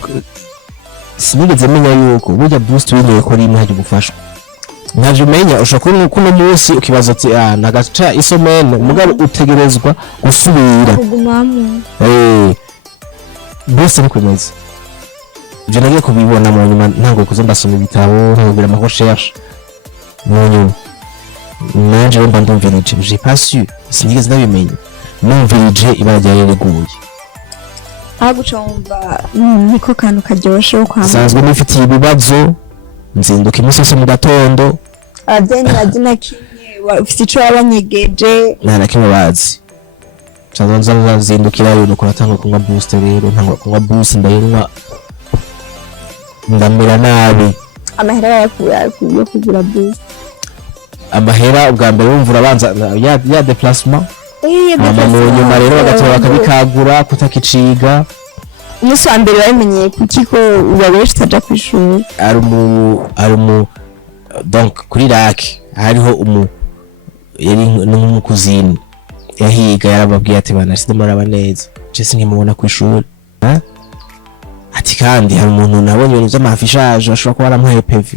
sinigeze menya yuko burya boost winyoye ko rimwe hajya gufashwa ntaje umenya ushobora kuno munsi ukibaza ati nagaca isomene mugabo utegerezwa gusubira kugumamo boost niko imeze ivyo nagiye kubibona mu nyuma ntango kuzo ndasoma ibitabo nkagira ama recherche mu nyuma nanje mba ndumvirije j'ai pas su sinigeze ndabimenya numvirije ibara ryareguye aguca wumva niko kantu karyoshe kwa sanzwe nifitiye ibibazo nzinduka imusoso mu gatondo abavyeyi bazina kimwe ufite ico wabanyegeje nta kimwe bazi sanzwe nzindukirayo nuko natanga kunywa boost rero ntangwa kunywa boost ndayinywa ndamera nabi amahera yakuye kugura boost amahera ubwa mbere wumva urabanza ya déplacement mu nyuma rero bagatora bakabikagura kutakiciga umunsi wa mbere babimenyeye kuki ko ubabeshi utaja ku ishuri ari mu donc kuri raki hariho yari n'umukuzini yahiga yarababwiye ati bana sida maraba neza cese nkimubona ku ishuri ati kandi hari umuntu nabonye ibintu by'amafishaje ashobora kuba aramuhaye PV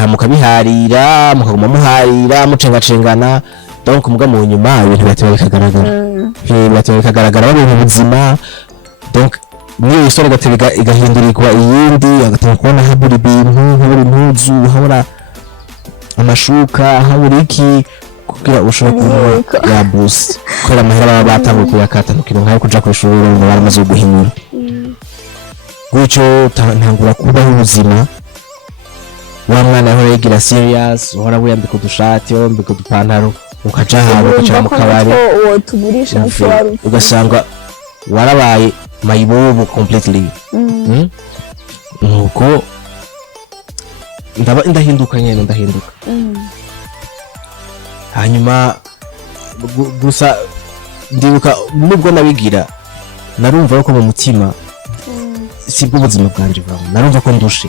hamuka biharira mukaguma muharira mucengacengana donc muga mu nyuma ibintu bateba bikagaragara bari mu buzima donc niyo isore gateba igahindurirwa iyindi agatanga kubona habura ibintu habura impuzu habura amashuka habura iki kugira ushobora kuba ya boost kubera amahera baba batanguye kuyakata ntukiro nkayo kuja ku ishuri ngo baramaze guhinyura gutyo ntangura kubaho ubuzima wa mwana aho yigira serious uhora wiyambika udushati wiyambika udupantaro ukaja ahantu ukaca mu kabari ugasanga warabaye mayibobo completely nuko ndahinduka nyene ndahinduka hanyuma gusa ndibuka nubwo nabigira narumva ko mu mutima sibwo ubuzima bwanje bwawe narumva ko ndushe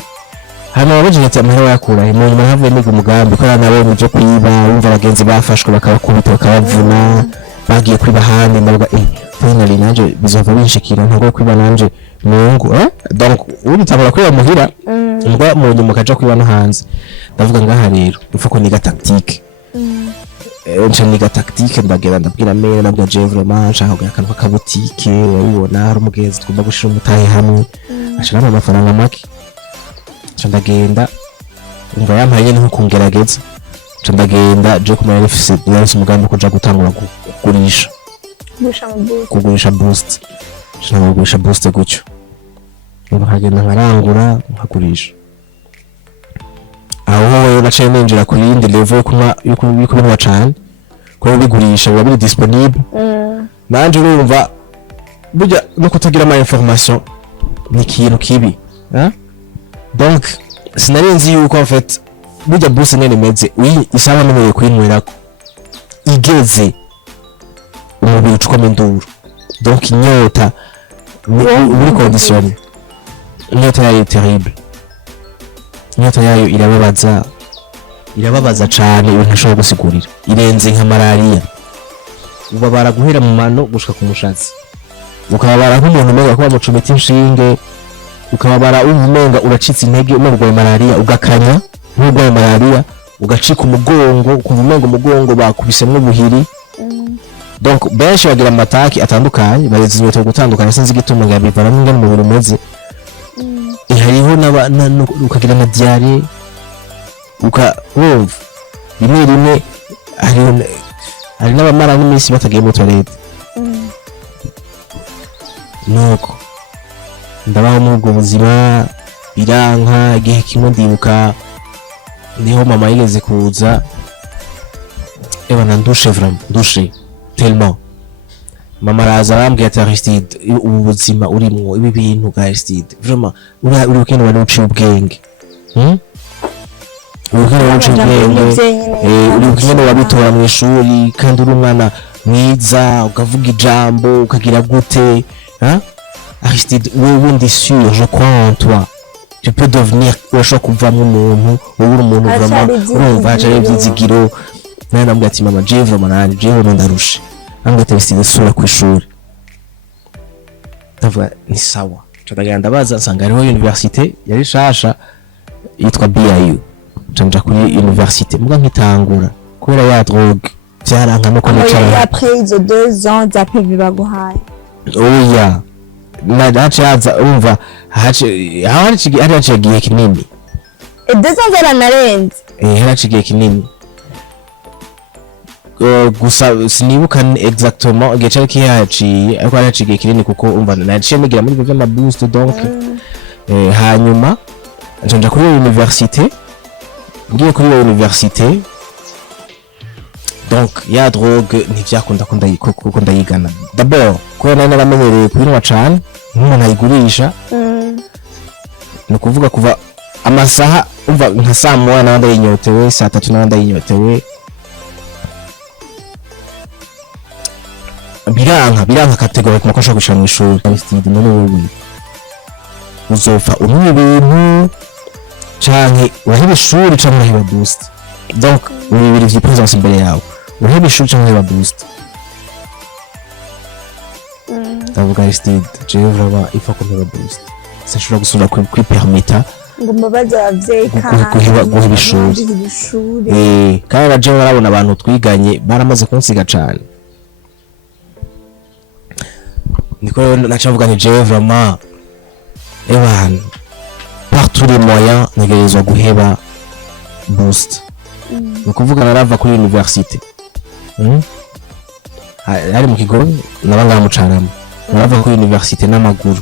hano wabaje ati amahera yakura mu nyuma havuye niga umugambi ko nabo mu byo kwiba wumva abagenzi bafashwe bakabakubita bakabavuna bagiye kwiba handi ndavuga finally nanje bizova binshikira ntago kwiba nanje mungu donc ubitabara kwiba muhira ngo mu nyuma kaja kwiba no hanze ndavuga ngaha rero ufa ko niga tactique nje niga tactique ndagera ndabwira mera nabwo je vraiment nshaka kugura akantu k'akabutike urabibona hari umugenzi twumva gushira umutahe hamwe ashaka amafaranga make ndagenda umva yampaye nko kungerageza ndagenda je kumara nifise umugambi kuja gutangura kugurisha boost kugurisha boost gutyo nkagenda nkarangura nkagurisha aho naciye ninjira ku yindi level yo kunywa cane ko bigurisha biba biri disponible nanje urumva burya no kutagira ama information ni ikintu kibi donc sinarenzi yuko en fait burya boost nene meze isaba n'umwe kwinwerako igeze umubiri ucukamo induru donc inyota muri condition inyota yayo terrible inyota yayo irababaza cane ibintu ashobora gusigurira irenze nka malaria ubabara guhera mu mano gushika ku mushatsi ukababara nk'umuntu mega kuba mucumita inshinge ukababara umenga uracitse intege umurwaye malaria ugakanya nk'urwaye malaria ugacika umugongo ukumva umenga umugongo bakubisemwe buhiri donc benshi bagira amataki atandukanye bareze inyota gutandukanye sinzi gituma ngabivana n'ingene mu buri meze hariho ukagira na diare ukumva rimwe hari n'abamara n'iminsi batagiye muri toilette nuko ndabaho muri ubwo buzima biranka igihe kimwe ndibuka niho mama yigeze kuza ebana ndushe tellement mama araza arambwira ati Aristide ubu buzima urimwo ibi bintu bwa Aristide vraiment uri ukeneye wari uciye ubwenge uri ukeneye wabitora mu ishuri kandi uri umwana mwiza ukavuga ijambo ukagira gute Aristide wowe ndi sûr je crois en toi tu peux devenir urashobora kuvamo umuntu wowe uri umuntu vraiment urumva hacari ivyizigiro nari ndamubwira ati mama jewe vraiment jewe ndarushe ambwira ati Aristide sura ku ishuri ndavuga ni sawa ndagenda ndabaza nsanga hariho université yari shasha yitwa BIU nja kuri université muga nkitangura kubera ya drogue vyaranka no kumucara après izo 2 ans za PV baguhaye oya nacaza umva haciye kinini 2 ans zaranarenze haciye kinini gusa sinibuka exactement igihe cari kihaciye ariko haciye kinini kuko umva naciye nigira muri byo boost donc hanyuma nja kuri université ngiye kuri université donc ya drogue ntivyakunda ko ndayigana d'abord ko nari naramenyereye kubinywa cane nk'umuntu ayigurisha ni ukuvuga kuva amasaha umva nka saa moya n'abandi yinyotewe saa tatu n'abandi yinyotewe biranka kategori kuma ko ashobora gushira mu ishuri Aristide none wewe uzopfa umwe ibintu canke uraheba ishuri canke uraheba boost donc bibiri vy'ipresence imbere yawe uraheba ishuri canke uraheba boost ndavuga Aristide jewe vraiment il faut qu'on me boost sinshobora gusubira kwipermita ngo mubaze abavyeyi guheba ishuri kandi na jewe barabona abantu twiganye baramaze kunsiga cane niko nacavuga ni jewe vraiment ewan par tous les moyens ntegerezwa guheba boost ni kuvuga narava kuri université hari mu kigo nabanga mucarama narava kuri université n'amaguru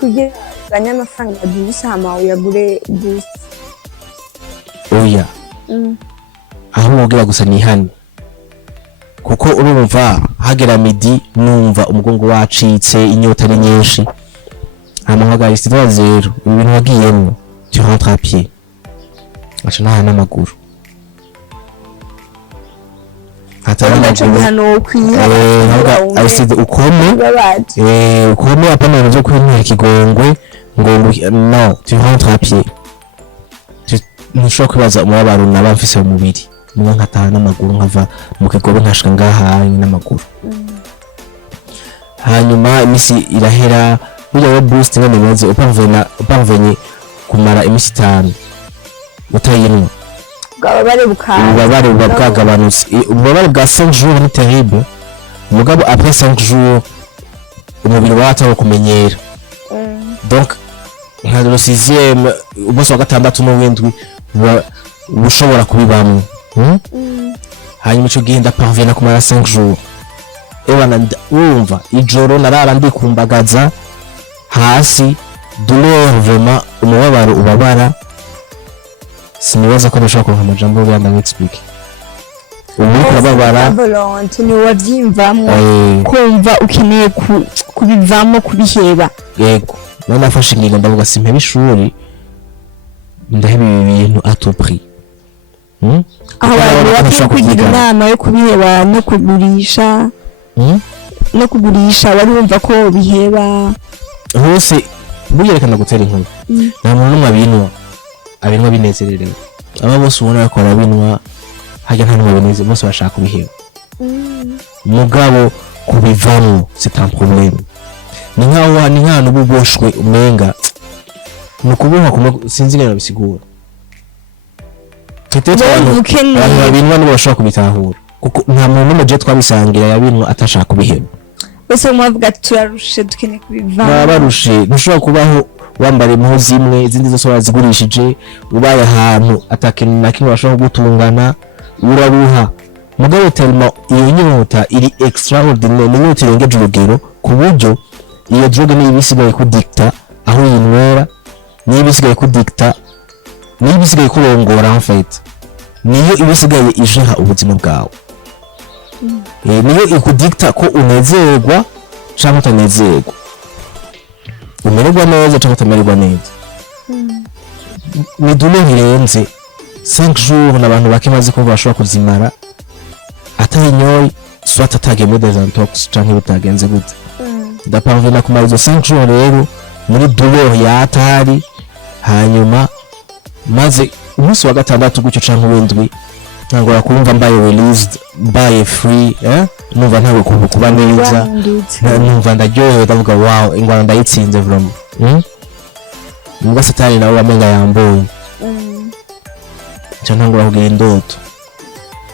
kugira ganya amafaranga ya boost hama uyagure boost oya aho mugira gusa ni hano kuko urumva hagera midi numva umugongo wacitse inyota ari nyinshi hama Aristide zero ibintu wagiyemo tu rentres à pied achana n'amaguru hatari n'amaguru kwiye Aristide ukome apana nzo kwintera ikigongwe ngo no tu rentres à pied ntushobora kwibaza umubabaro n'abafise mu mubiri niba nkataha n'amaguru nkava mu kigobe nkashika ngaha n'amaguru hanyuma imisi irahera burya wa boost ngene meze uparvenye kumara imisi 5 utayinwa ubabare bwagabanutse ubabare bwa 5 jours ni terrible mugabo après 5 jours umubiri watari kumenyera donc nka le 6e umunsi wa gatandatu n'uwindwi ushobora kubibamwe hanyuma ico gihe ndaparvena kumara 5 jours ebana umva ijoro narara ndikumbagaza hasi douleur vraiment umubabaro ubabara sinibaza ko nashaka kuronka amajambo yanda explique ubu kubabara volonté ni wavyimvamwo kumva ukeneye kubivamo kubiheba yego none nafashe ingingo ndavuga simpeba ishuri ndaheba ibintu à tout prix aho wari kugira inama yo kubiheba no kugurisha wari wumva ko biheba hose buyerekana gutera inkuru nta muntu n'umwe abinwa binezererewe aba bose ubona ko barabinwa hajya nta n'umwe bineze bose bashaka kubiheba mugabo kubivamo c'est un problème ni nk'ahantu buboshwe umenga ni ukuboha sinzi ngene babisigura abantu babinwa nibo bashobora kubitahura kuko nta muntu n'umwe je twabisangira yabinwa atashaka kubiheba bose mwavuga turarushe dukeneye kubivana baba barushe ntushobora kubaho wambara impuzu zimwe izindi zose warazigurishije ubaye ahantu atakintu na kimwe bashobora kugutungana uraruha mugabo telma iyo nyota iri extraordinary ni nyota irengeje urugero ku buryo iyo droge niyo ibisigaye kudikta aho yinwera niyo ibisigaye kudikta niyo ibisigaye kurongora en fait niyo ibisigaye ijeha ubuzima bwawe niyo ikudikta ko unezerwa cyangwa utanezerwa umererwa neza cyangwa utamererwa neza ni dune ntirenze 5 jours n'abantu bake maze ko bashobora kuzimara atayinyoye soit atage mu desantox cyangwa bitagenze gute ndapanvina kumara izo 5 jours rero muri douleur ya atari hanyuma maze umunsi wa gatandatu gutyo cyangwa wendwi nangora kumva mbaye released mbaye free numva ntawe kuba neza numva ndaryohewe ndavuga wow ingwara ndayitsinze from nubwo satani nawe wamenga yamboye cyane ntangura kugira indoto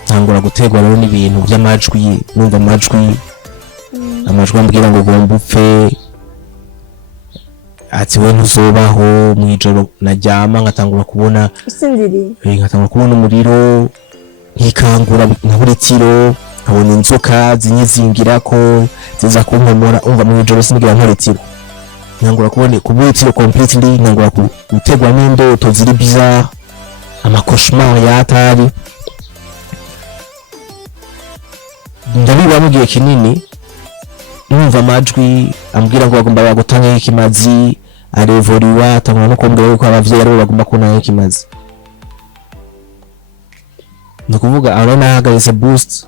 ntangura gutegwa rero n'ibintu by'amajwi numva amajwi ambwira ngo ugomba upfe ati we ntuzobaho mwijoro najyama ngatangura kubona usinziriye ngatangura kubona umuriro nkikangura nkabura itiro nkabona inzoka zinyizingira ko ziza kumpomora umva mwijoro sinigira nkora itiro ntangura kubura itiro completely ntangura gutegwa n'indoto ziri bizarre amakoshmar yatari ndabiba mu gihe kinini numva amajwi ambwira ngo bagomba bagutanga ikimazi arevoriwa atangura no kumbwira yuko abavyeyi ari bagomba kunanga ikimazi ndakuvuga aho nahagaritse boost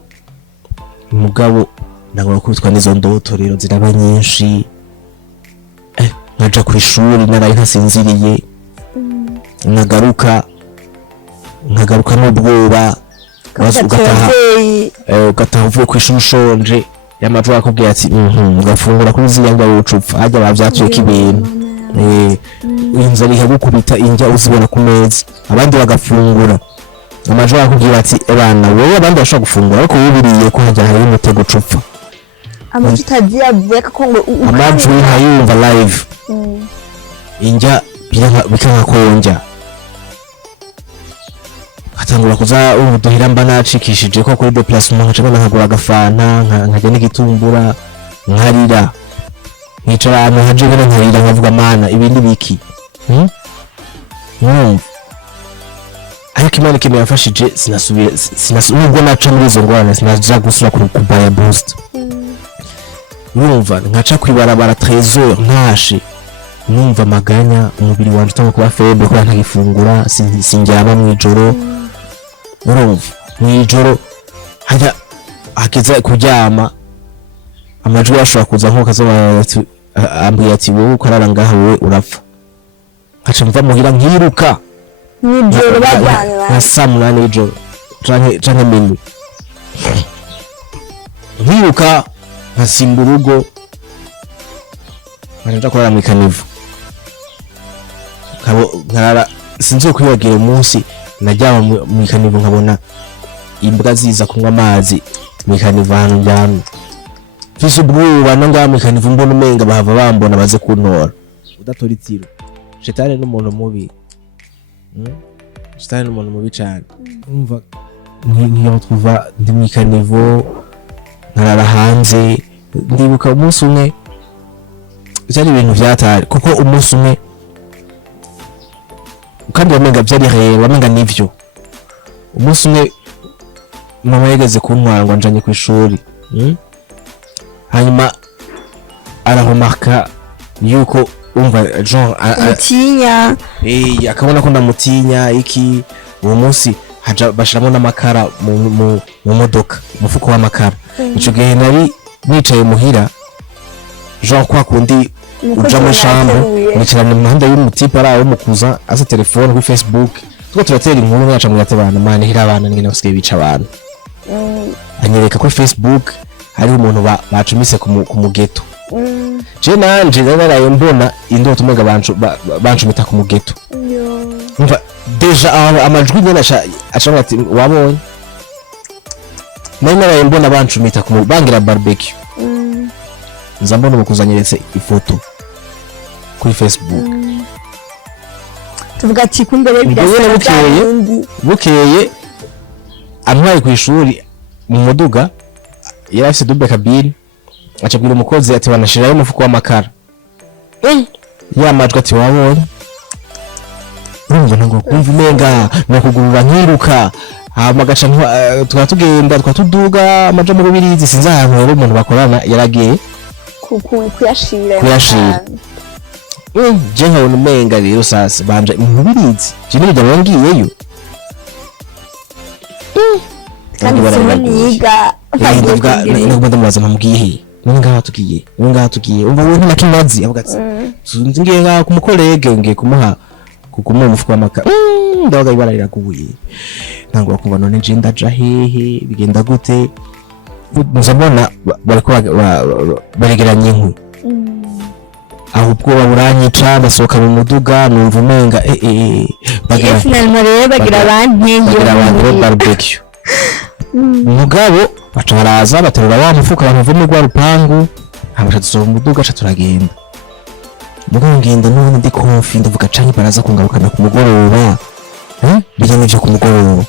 umugabo ndangura kubitwa n'izo ndoto rero ziraba nyinshi nkaja ku ishuri naraye ntasinziriye nkagaruka n'ubwoba ugataha uvuye ku ishuri ushonje yamajwi akubwira ati ugafungura kuri ziriya ndya w'ucupfa hajya bavyatuyeko ibintu inzara ikagukubita indya uzibona ku meza abandi bagafungura amajwi akubwira ati ebana wowe abandi bashobora gufungura ariko wibiriye ko hajya hari umutego ucupfa amajwi utagiye avuye ko ngo amajwi nkayumva live indya bikanka konja atangura kuza ubuduhira mba nacikishije ko kuri déplacement nkaca nkagura agafanta nkajya n'igitumbura nkarira nkicara ahantu haje ngene nkarira nkavuga mana ibindi biki ariko Imana kimwe yafashije sinasubira nubwo naca muri izo ngorane sinaza gusura kubaya boost numva nkaca kwibarabara trésor ntashe numva maganya umubiri wanje utango kuba faible ko ntagifungura sinjyaba mwijoro urumva mwijoro hajya akiza kuryama amajwi yashobora kuza nko kazoba ambwiye ati wowe ukarara ngaha wowe urapfa nkaca mva muhira nkiruka nijoro bajyana na saa 8 y'ijoro canke minwi nkiruka nkasimba urugo nkaja kurara mw'ikanivu nkarara sinzokwibagira umunsi najyama mw'ikanivu nkabona imbwa ziza kunywa amazi mw'ikanivu ahantu ndyamye mfise ubwoba no ngaha mw'ikanivu mbona umenga bahava bambona baze kuntora udatora itiro shetani n'umuntu mubi shetani n'umuntu mubi cane umva nkiretrouva ndi mw'ikanivu nkarara hanze ndibuka umunsi umwe byari ibintu vyatari kuko umunsi umwe kandi wamenga byari rero wamenga nivyo umunsi umwe mama yageze kuntwara ngo njanye ku ishuri hanyuma arahomarka yuko umva Jean mutinya akabona ko ndamutinya iki uwo munsi haja bashiramo n'amakara mu modoka umufuko w'amakara ico gihe nari nicaye muhira Jean kwa kundi uja mu shambo nicarana mu handa y'umutipe araho mukuza asa telefone kuri Facebook tuko turatera inkuru yaca mu yatabana mane hira abana ngene basigaye bica abantu anyereka kuri Facebook hari umuntu bacumise ku mugeto je nanje naraye mbona indoto mega bancumita ku mugeto umva deja amajwi nyene acanga ati wabonye nari naraye mbona bancumita bangira barbecue nza mbona umukuzanyeretse ifoto kuri Facebook tuvuga ati kumbere bukeye antwaye ku ishuri mu muduga yari afite double cabine acabwira umukozi ati banashirayo umufuko w'amakara yamajwe ati wabonye urumva ngo kumva umenga no kugurura nkiruka hama gaca twatugenda twatuduga amaja mu rubirizi sinzi ahantu rero umuntu bakorana yaragiye kuyashira je nkabona umenga rero sasa banje mubirizi je nibyo bangiyeyo kandi niga nubwo ndamubaza mpamubwiye ningaha tugiye umva wewe ntakimazi avuga ati nzi ngiye ngaha kumukolege ngiye kumuha kukumuha umufuko w'amakara ndabaga ibara riraguye ntango bakumva none je ndaja hehe bigenda gute muzabona bariko baregeranya inkwi ahubwo baburanyica basohoka mu muduga numva umenga bagira abantu barbecue mugabo baca baraza baterura wa mufuka abantu mu rwa rupangu amasha dusohoka mu muduga aca turagenda mugabo ngenda n'ubundi ndi konfi ndavuga canke baraza kungarukana ku mugoroba bijyanye n'ivyo ku mugoroba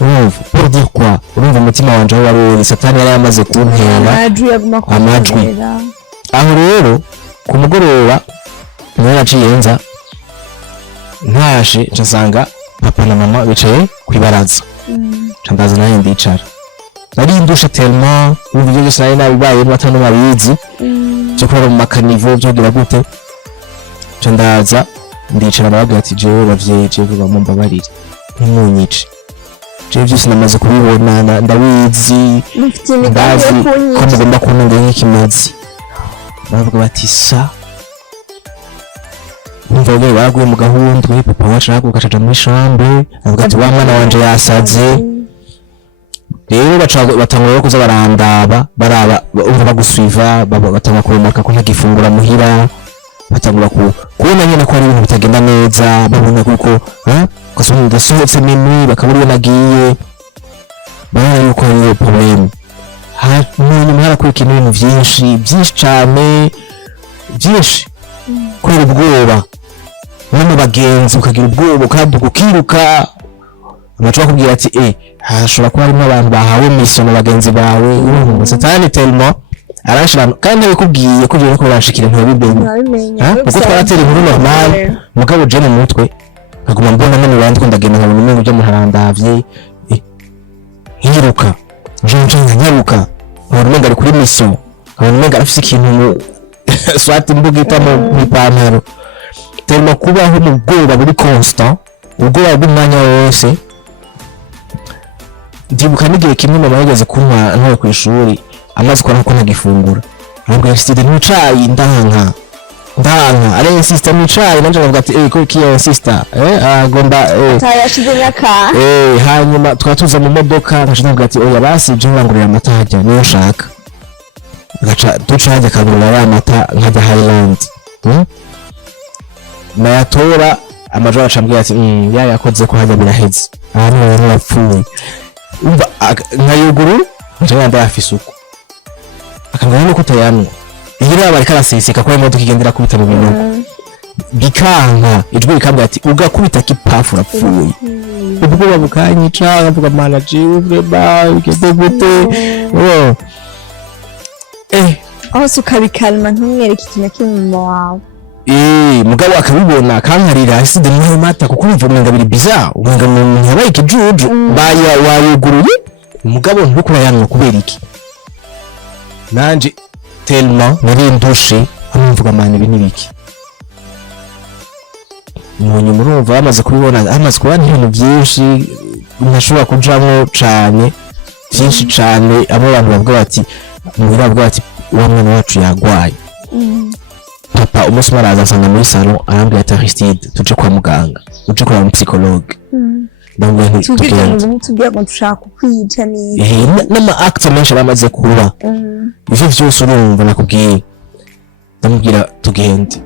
urumva pour dire quoi urumva umutima wanje aho wari satani yari yamaze kuntera amajwi aho rero ku mugoroba niyo naciye nza ntashe nsanga papa na mama bicaye kwibaraza candaza nayo ndicara nari ndusha tellement uburyo byose nari nabibaye batanu babizi cyo kuraba mu makanivo byogira gute candaza ndicara baravuga ati jewe bavyeyi jewe bamumbabarire ntimunyice jewe byose namaze kubibona ndabizi ndazi ko mugomba kuntunga nk'ikimazi baravuga bati sa umva we baguye mu gahundwe papa wacu arahaguruka acaja muri chambre avuga ati wa mwana wanje yasaze rero batangura kuza barandaba baraba umva bagusuiva batangura kuremarka ko ntagifungura muhira batangura kubona nyine ko ari ibintu bitagenda neza babona kuko gasoni gasohotse mimi bakaburiye nagiye bana yuko ari problem nyuma harakurikira ibintu byinshi cyane byinshi kubera ubwoba no mu bagenzi ukagira ubwoba ukaduka ukiruka amacuba kubwira ati hashobora kuba harimo abantu bahawe mission bagenzi bawe satani tellement arashira kandi bikubwiye ko rero ko barashikira ntibibenya kuko twaratera inkuru normal mugabo je mu mutwe nkaguma mbona none bandiko ndagenda nkabona umuntu ujya muharandavye nkiruka je nyaruka nkabona ngari kuri mission nkabona umenga arafise ikintu swati imbuga itamo ipantaro tellement kubaho mu bwoba buri constant ubwoba bw'umwanya wose ndibuka n'igihe kimwe mama yageze kunywa ntoye ku ishuri amaze kubona ko ntagifungura ntabwo yasitide n'icayi ndanka ari sister n'icayi nanje navuga ati ko kiyo sister agomba tayashize nyaka hanyuma twatuza mu modoka nkaje navuga ati oya basije ngurira amata hajya niyo nshaka gaca ducaje kagurira ya mata nkajya Highland nayatora amajoro acambwiye ati yakoze ko hajya biraheze ahantu rero yapfuye umva nkayuguru nje yanda yafise uko akangana nuko tayanwa iyo bari karaseseka ko imodoka igendera kubita mu binogo bikanka ijwi rikambwira ati ugakubita kipafu rapfuye ubwo babukanyica avuga manager vreba ugeze gute aho sukabikalma ntumwereke ikintu kimwe wawe mugabo akabibona kankarira aside mu mata kuko umva umenga biri bizarre umenga umuntu yabaye ikijuju wayuguruye mugabo ntukura yanwa kubera iki nanje tellement nari ndushe amvuga mani ibi nibiki umuntu murumva amaze kubibona amaze kubana ibintu byinshi ntashobora kujamo cane byinshi cane abo bantu bavuga bati muhira bati uwo mwana wacu yagwaye papa umunsi maraza asanga muri salon arambwira ati Aristide tuje kwa muganga uje kwa psychologue ndabwo tubwira ngo dushaka kwica ni n'ama acte menshi bamaze kuba ivyo vyose urumva nakubwiye ndamubwira tugende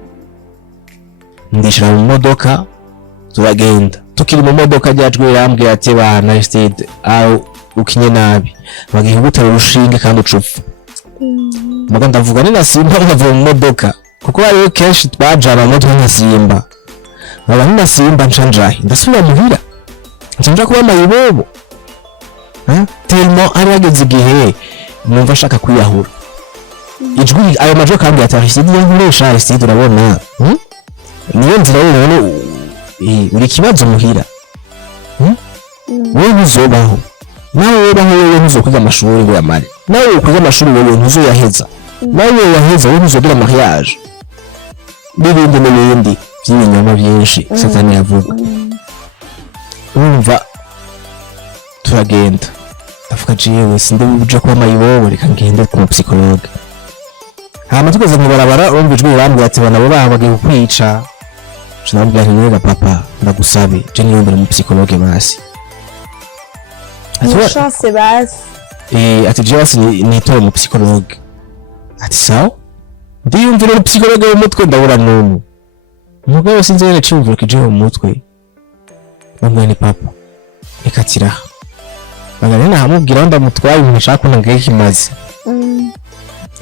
ndishira mu modoka turagenda tukiri mu modoka ryajwe yarambwira ati bana Aristide aho ukinye nabi bagiye gutera urushinge kandi ucupfa muga ndavuga ni na Simba nkavuye mu modoka kuko bari kenshi twajana mu modoka nka Simba baba ni na Simba ncanjaye ndasubira muhira nca kuba mayibobo tellement ari ageze igihe numva ashaka kwiyahura ijwi ayo majo kandi Aristide yankoresha Aristide urabona niyo nzira rero uri kibazo muhira wewe uzobaho nawe ubaho wewe ntuzokwiga amashuri ngo yamare nawe ukwiga amashuri wewe ntuzoyaheza nawe waheza wewe ntuzogira mariage n'ibindi by'ibinyoma byinshi Satani yavuga urumva turagenda ndavuga jewe sinde uje kuba mayibobo reka ngende ku psychologue hama tugeze mu barabara urumva ijwi rambwira ati bana bo bagiye kukwica sinabwira nti papa ndagusabe je niyondera mu psychologue basi chance basi ati jewe nitore mu psychologue ati sawa ndiyumvira mu psychologue mu mutwe ndabura n'umu mugabo sinzere cyumvira kije mu mutwe bamwe ni papa ekatira bagane nahamubwira ndamutwaye umuntu ashaka kunangaye kimaze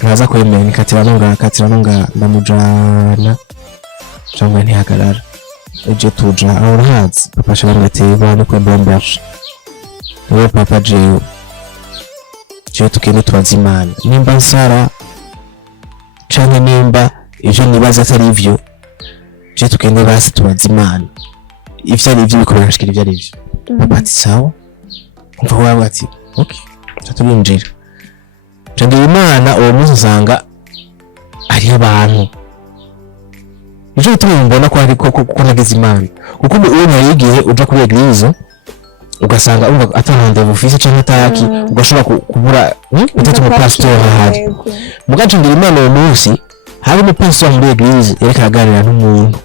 nkaza kwemera nikatira nonga ndamujana cyangwa ntihagarara eje tuja aho hazi papa shabana gateye bane kwa bomberge niwe papa jewe tukene turazimana nimba nsara canke nimba ivyo nibaza atari ivyo je tukene basi turazimana ivyo ari ivyo bikorera shikira ivyo ari ivyo papa ati sawa umva wawe ati okay turinjira Changira Imana uwo munsi usanga ari abantu ivyo bituma mbona ko ari ko nageze Imana kuko uwo nayigiye uja kuri eglise ugasanga umva atahande bufise cyangwa ataki ugashobora kubura utatu mu pastor ahari mugace ngira Imana uwo munsi hari mu pastor muri eglise yereka aganira n'umuntu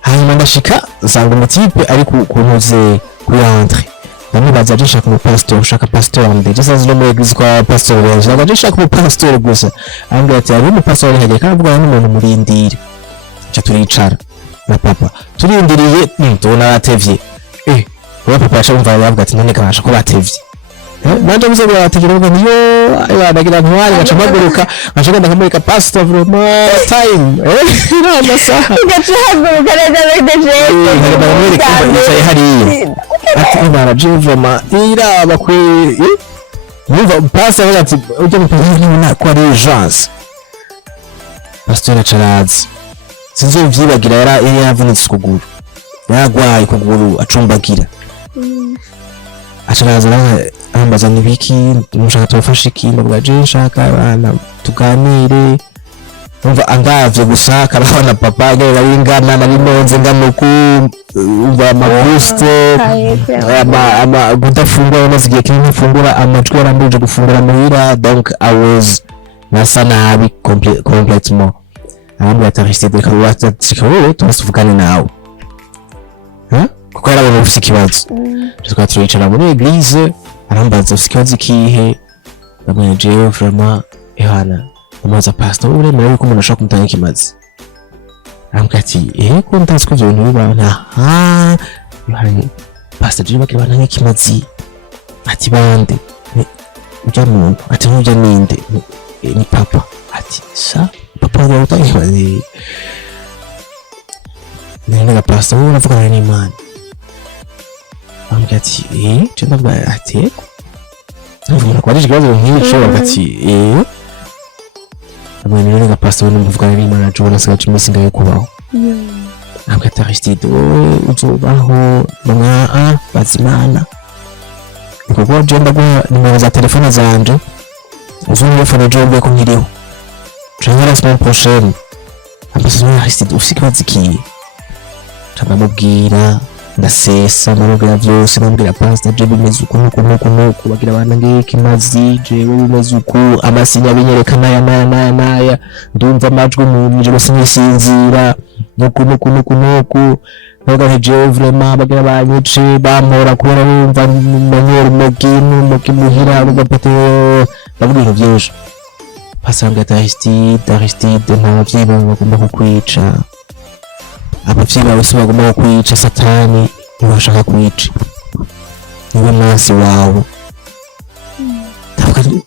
hanyuma ndashika nsanga umutipe ari ku ntuze kuri entre bamubaza aje shaka mu pastor ushaka pastor nde je sanzwe mu eglise kwa pastor wenje aje shaka mu pastor gusa ambwira ati ari mu pastor yagiye kandi n'umuntu murindire cyo turicara na papa turindiriye tubona batevye uwo papa yashumva yavuga ati none kabasha ko batevye nanje muze barategereza niyo ayanagira ntwari gacamaguruka gashaka ndakamurika pastor vraiment time ina saha gachahaguruka neza bedeje hariya ati bara juvema iraba kwe numva pastor ati ujye mu pastor ni ko ari agence pastor Charazi sinzi uvyibagira yari yavunitse kuguru yaragwaye kuguru acumbagira Acharaza ambaza nibiki mushaka tufashe ikintu bwaje nshaka abana tuganire umva angavye gusaka abana papa gera wingana na bimonze nganuku umva amabuste ama gudafungura nazigiye kintu fungura amajwi yarambuje gufungura muhira donc I was nasa nabi complètement abandi Aristide ko watsikoro twasuvugane nawe kuko yarabona ufite ikibazo tukaba turicara muri eglise arambaza ufite ikibazo kihe bamwe jewe vraiment Yohana umuza pastor uremera yuko umuntu ashaka kumutanga ikimazi arambwira ati ko ntazi ko ivyo bintu bibaho Yohana pastor jewe bakibana nk'ikimazi ati bande ujya muntu ati ntujya ninde ni papa ati sa papa yarutanga ikimazi nene pastor uravugana n'Imana ambwira ati cyo ndavuga ati umuntu kwaje ikibazo nk'icyo bagati abana rero ga pastor n'umuvugana n'Imana Jona sanga kimisi ngaye kubaho ambwira Aristide uzobaho mwa bazimana kuko je ndaguha nimero za telefone zanje uzumufana jombe ko nkiriho cyangwa la semaine prochaine ambassadeur Aristide ufite kiye ndamubwira ndasesa namubwira byose namubwira pastor je bimeze uko nuko bagira abana ngiki mazi je bimeze uko amasinya binyerekana naya ndumva amajwi mu nje sinyisinzira nuko baga heje vraiment bagira banyice bamora kubera bumva manyoro muki muhira bagapete bavuga ibintu byinshi pasanga Aristide ntabavyeyi bagomba kukwica abavyeyi bawe bagomba kwica Satani ntibashaka kwica niwe mwansi wawe.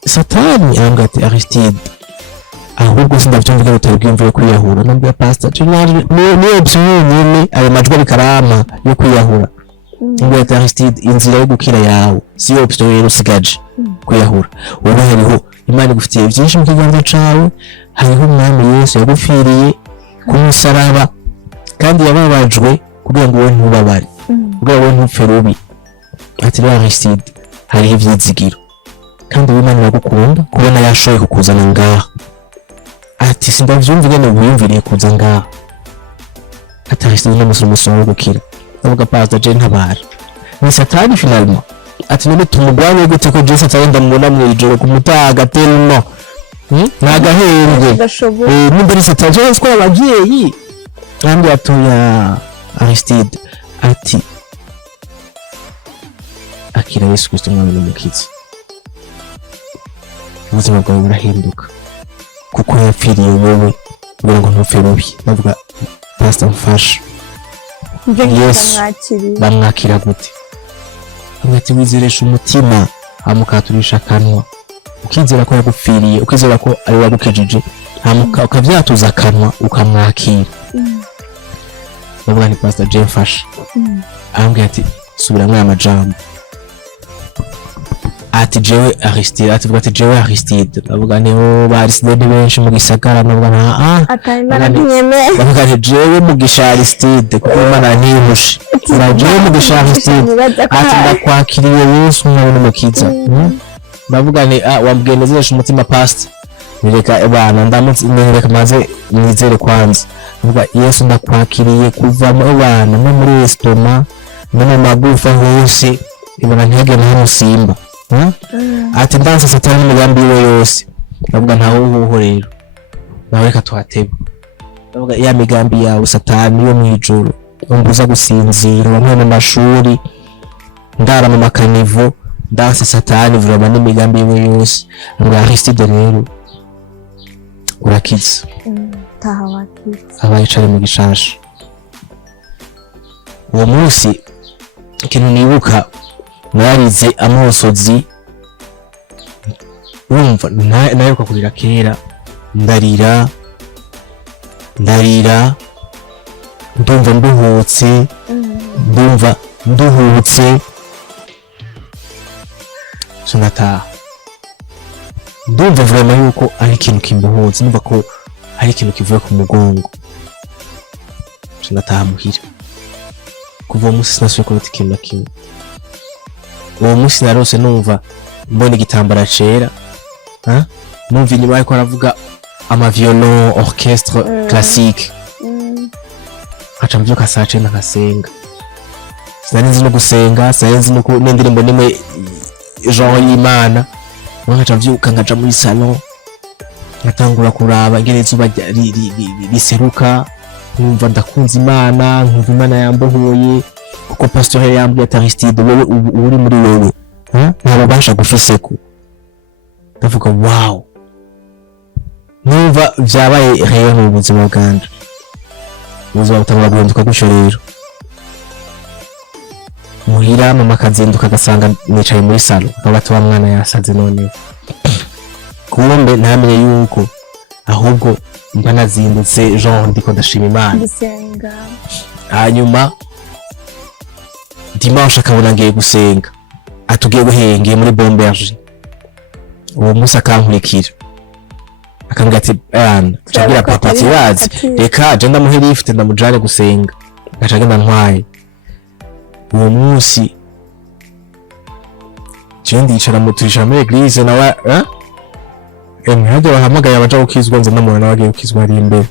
Satani arambwira ati Aristide ahubwo sindavyumva utari bwiyumviye kwiyahura. Nambwira pastor ni option yonyene ayo majwi bikarama yo kwiyahura. Nambwira ati Aristide inzira yo gukira yawe si option rero usigaje kwiyahura. Wowe hariho Imana igufitiye byinshi mu kiganza cawe, hariho umwami Yesu yagupfiriye ku musaraba kandi yababajwe kugira ngo wowe ntubabare, kugira ngo wowe ntupfe rubi. Ati rero Aristide hariho ivyizigiro kandi Imana iragukunda kubona yashoboye kukuzana ngaha. Ati sindavyumva ingene wiyumviriye kuza ngaha. Ati Aristide n'umusoro wo gukira. Avuga pastor je ntabara ni Satani finalement. Ati none tumugwanye gute ko Yesu atagenda mubona mwijoro kumutaga telmo nagahembwe nimbere Satani Yesu kwa abavyeyi kandi atuya Aristide ati akira Yesu Kristo umwami n'umukiza, ubuzima bwawe burahinduka kuko yapfiriye wowe kugira ngo ntupfe rubi. Bavuga pastor mfasha Yesu bamwakira gute? Ati wizeresha umutima amukaturisha akanwa, ukizera ko yagupfiriye, ukizera ko ari wagukijije, ukavyatuza akanwa ukamwakira. Bavuga ni pastor Jean mfasha. Arambwira ati subiramwo aya majambo. Ati jewe Aristide, ati vuga ati jewe Aristide. Bavuga ni Aristide benshi mu gisagara. Bavuga na bavuga ni jewe Mugisha Aristide kuko Imana ntiyihushe. Jewe Mugisha Aristide ati ndakwakiriye Yesu umwami n'umukiza. Bavuga ni wambwiye nezesha umutima pastor. Nireka bana ndamutse nireka maze nizere kwanza. Bavuga Yesu ndakwakiriye kuva mu bana no muri estoma no mu magufa hose ibona ntege na musimba. Ati ndanse Satani n'umugambi we yose. Bavuga ntawe uhoho rero nawe reka tuhatebe. Bavuga ya migambi yawe Satani yo mwijoro umbuza gusinzira wamwe mu mashuri ndara mu makanivo ndanse Satani vuba n'imigambi we yose. Bavuga Aristide rero urakiza taha wakiza abayicare mu gishasha. Uwo munsi ikintu nibuka narize amosozi, urumva nayoka kurira kera ndarira ndumva nduhutse sonataha ndumva vraiment yuko ari ikintu kimbuhutse, numva ko ari ikintu kivuye ku mugongo. Sonataha muhira kuva uwo munsi sinasubiye kurota ikintu na kimwe. Uwo munsi narose numva mbona igitambara cera, numva inyuma ariko aravuga ama violon orchestre classique. Acha mvyuka saa 9 nkasenga. Sinari no gusenga, sinari no n'indirimbo nimwe genre y'Imana. Nkaca mvyuka nkaja muri salon ngatangura kuraba ingene izuba riseruka, numva ndakunze Imana, nkumva Imana yambohoye kuko pastor yambwiye ati Aristide wowe uri muri wewe ntabasha gufiseko. Ndavuga wow, numva vyabaye rero mu buzima bwanje, ubuzima butangura guhinduka gutyo rero. Muhira mama akazinduka agasanga nicaye muri salo, akabati wa mwana yasaze none kumbe ntamenye yuko ahubwo mba nazindutse genre ndiko ndashima Imana gusenga. Hanyuma dimanche akabona ngiye gusenga, atugiye guhengeye muri Bomberge. Uwo munsi akankurikira akambwira ati cagira papa kibazi reka je ndamuhe lift ndamujane gusenga, gaca genda ntwaye. Uwo munsi je ndicara muturisha muri eglise nawe hajya bahamagaye abaja gukizwa, nze ndamubona bagiye gukizwa ari imbere.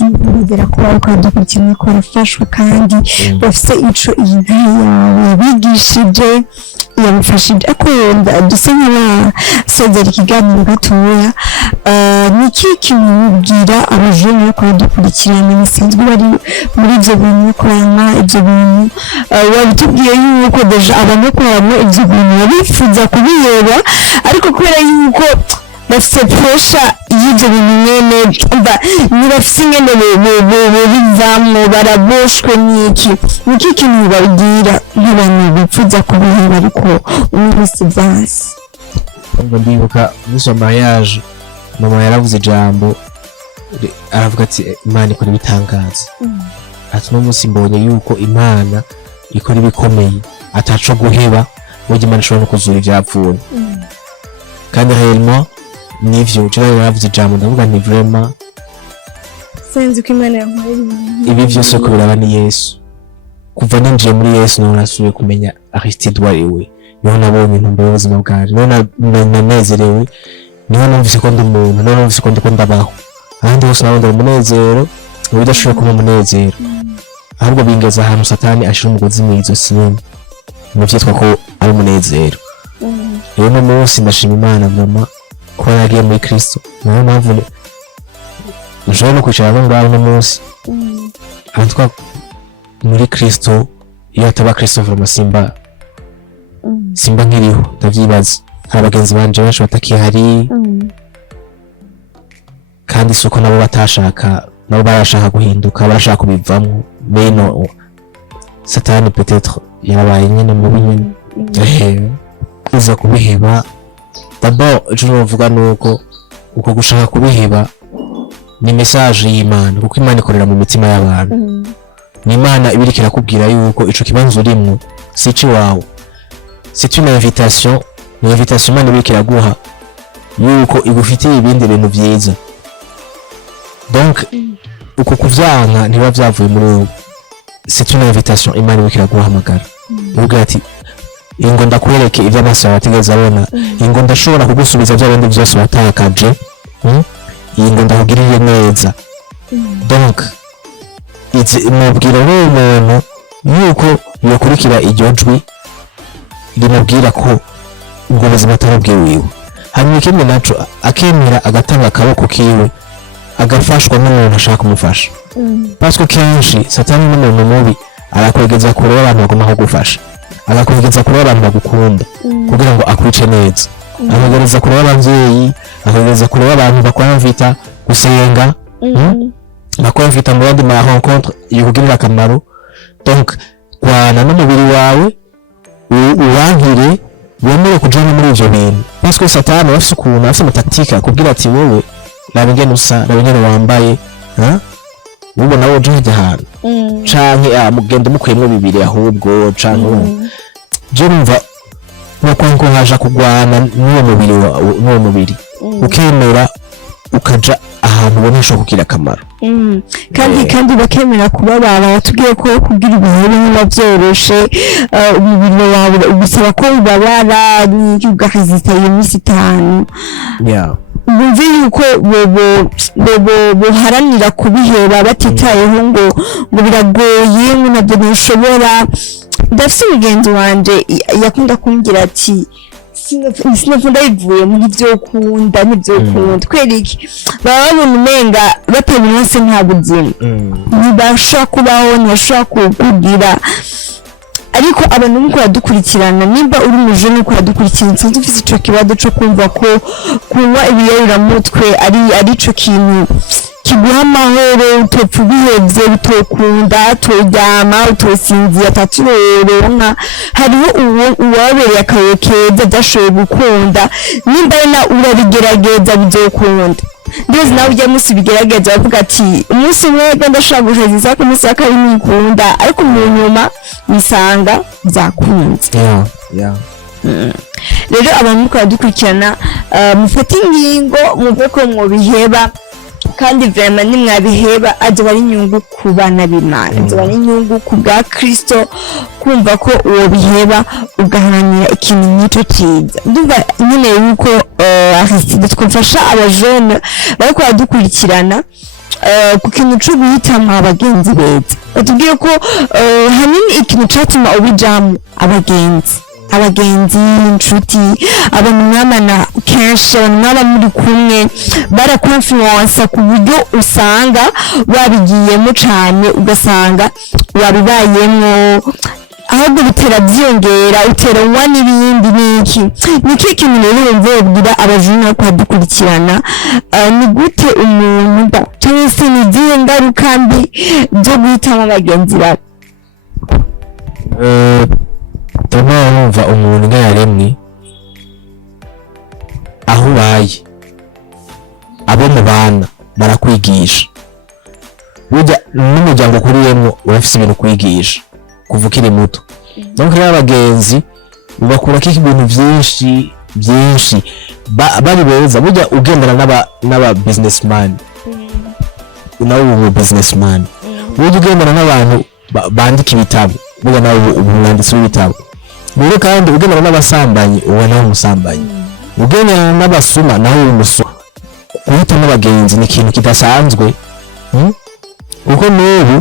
Nizera ko badukurikirana ko barafashwa kandi bafite ico iyi ntayo yawe bigishije yabafashije. Akunda dusa nk'abasezera ikiganiro gatoya, niki kintu ubwira abajene ko badukurikirana bisanzwe bari muri ibyo bintu korana ibyo bintu, wabitubwiye yuko deja abantu korana ibyo bintu bifuza kubiyeba ariko kubera yuko bafite pressure y'ibyo bintu nyene umva ntibafise ingene bivamwo baraboshwe n'iki kintu babwira nk'abantu bipfuza kubiheba ariko umwese vyansi. ngo ndibuka muri mariage mama yaravuze ijambo aravuga ati Imana ikora ibitangaza ati no munsi mbonye yuko Imana ikora ibikomeye ataco guheba burya Imana ishobora no kuzura ivyapfuye kandi réellement nivyo cyane yaravuze ijambo ndavuga nti vraiment sinzi ko Imana yankorera ibi vyose ko biraba ni Yesu kuva ninjiye muri Yesu no nasubiye kumenya Aristide wawe niho nabonye intumbero y'ubuzima bwanje niho nanezerewe niho numvise ko ndi umuntu niho numvise ko ndiko ndabaho ahandi hose nabonye umunezero ubidashobora kuba umunezero ahubwo bingeza ahantu Satani ashira umugozi mw'izosi nyene mu vyitwa ko ari umunezero rero no munsi ndashima Imana vraiment ko yagiye muri Kristo naho mpamvu nshobora no kwicara aho ngaho no munsi ahantwa muri Kristo iyo ataba Kristo vraiment simba nkiriho ndavyibaza hari abagenzi banje benshi batakihari kandi soko nabo batashaka nabo barashaka guhinduka barashaka kubivamwo beno Satani peut-être yarabaye nyene mu binyene kuza kubiheba d'abord je novuga nuko uko gushaka kubiheba ni message y'Imana kuko Imana ikorera mu mitima y'abantu ni Imana ibirikira kubwira yuko ico kibanzo urimwo sici wawe c'est une invitation Imana ibirikira guha yuko igufitiye ibindi bintu vyiza donc uko kuvyanka ntiba vyavuye muri wowe c'est une invitation Imana ibirikira guhamagara uvuga ati ingo ndakwereke ivyo amaso yategeza abona ingo ndashobora kugusubiza bya bindi byose watakaje ingo ndakugirire neza donc mubwira umuntu yuko yokurikira iryo jwi rimubwira ko ubwo buzima atarubwiye wiwe hanyuma ikindi naco akemera agatanga akaboko kiwe agafashwa n'umuntu ashaka kumufasha parce que kenshi Satani n'umuntu mubi arakwegeza kure abantu bagomba kugufasha agakwegeza kure abantu bagukunda kugira ngo akwice neza akagereza kure abavyeyi akagereza kure abantu bakwamvita gusenga bakwamvita mu bandi ma rencontre yokugirira akamaro donc kwana n'umubiri wawe uwankire wemere kujana muri ivyo bintu parce que Satani afise ukuntu afise amataktika kugira ati wowe raba ingene usa raba ingene wambaye ubu nawe uje hajya ahantu canke mugende mukuyemwo bibiri ahubwo canke je numva nuko haja kugwana n'uwo mubiri ukemera ukaja ahantu ubonesha kugira akamaro kandi bakemera kubabara batubwiye ko kugira ibintu biba byoroshe umubiri wawe ubisaba ko ubabara n'ugahisita iminsi 5 bumve yuko boharanira kubiheba batitayeho ngo biragoye ngo nabyo bishobora. Ndafise umugenzi wanje yakunda kumbwira ati sinakunda bivuye muri byo kunda kwereke baba babona umenga batabinose nta buzima ntibashobora kubaho ntibashobora kugira ariko abantu nuko badukurikirana nimba uri muje nuko badukurikirana nsanzwe ufite ico kibazo cyo kumva ko kunywa ibiyayura mutwe ari ico kintu kiguha amahoro utopfa ubihevye utokunda utoryama utosinzira ataturonka hariho uwabereye akayo keza adashoboye gukunda nimba na urabigerageza bizokunda ndetse nawe ujya musi bigerageza bavuga ati umunsi umwe ndashaka guheza ku munsi wa kabiri nikunda ariko mu nyuma nisanga byakunze. Rero abantu ko badukurikirana mufate ingingo muve ko mwobiheba kandi vraiment nimwabiheba aje bari inyungu ku bana b'Imana aje bari inyungu ku bwa Kristo kumva ko uwo biheba ugaharanira ikintu n'icyo cyiza. Ndumva nyine yuko Aristide twafasha abajene bari ko badukurikirana ku kintu cyo guhitamo abagenzi beza batubwiye ko hanini ikintu cyatuma ubijamo abagenzi inshuti abantu mwamana kenshi abantu mwaba muri kumwe barakonfluence ku buryo usanga wabigiyemo cyane ugasanga wabibayemo ahubwo bitera byongera uteranwa n'ibindi niki kintu rero wumva abajuna ko dukurikirana ni gute umuntu cyangwa se ni izihe ngaruka mbi byo guhitamo abagenzi bawe ndumva umuntu yaremwe aho ubaye abo mubana barakwigisha burya n'umuryango ukuriyemo urafise ibintu kwigisha kuva ukiri muto donc rero abagenzi bakurako ibintu byinshi bari beza burya ugendana n'aba businessman nawe ubu businessman burya ugendana n'abantu bandika ibitabo burya nawe umwanditsi w'ibitabo rero kandi ugendana n'abasambanyi uba nawe umusambanyi ugendana n'abasuma nawe umusuma guhitamo abagenzi ni ikintu kidasanzwe kuko n'ubu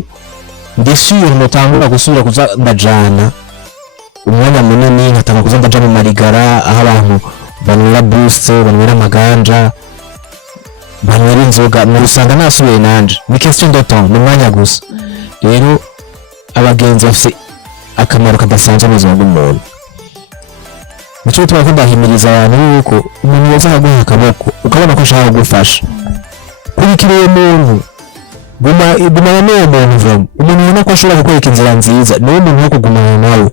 ndishyuye ntutangura gusubira kuza ndajana umwanya munini nkatanga kuza ndaja mu marigara aho abantu banywera booste banywera amaganja banywera inzoga nusanga nasubiye nanje ni question de temps ni umwanya gusa rero abagenzi bafise akamaro kadasanzwe mu buzima bw'umuntu nicyo gituma ko ndahimiriza abantu yuko umuntu wese akaguha akaboko ukabona ko ashaka kugufasha kurikira uwo muntu gumana n'uwo muntu vuba umuntu ubona ko ashobora kukwereka inzira nziza niwo muntu wo kugumana nawe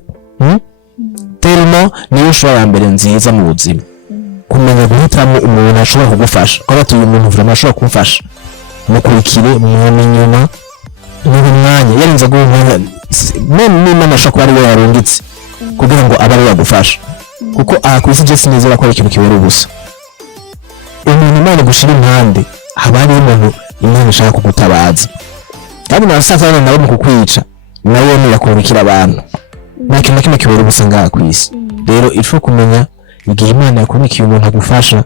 terimo niyo ushobora mbere nziza mu buzima kumenya guhitamo umuntu ashobora kugufasha ko batuye umuntu vuba ashobora kumufasha mukurikire mwami inyuma n'uwo mwanya yarinze guha umwanya n'imana ashobora kuba ari we yarungitse kugira ngo abe ari we yagufasha kuko aha ku isi Jesse nizera ko ari ikintu kibera ubusa umuntu imana gushira impande haba hariho umuntu imana ishaka kugutabaza kandi nabasaza nabo mu kukwica nawe nirakurikira abantu nta kintu kimwe kibera ubusa ngaha ku isi rero ifu kumenya igihe imana yakunikiye umuntu agufasha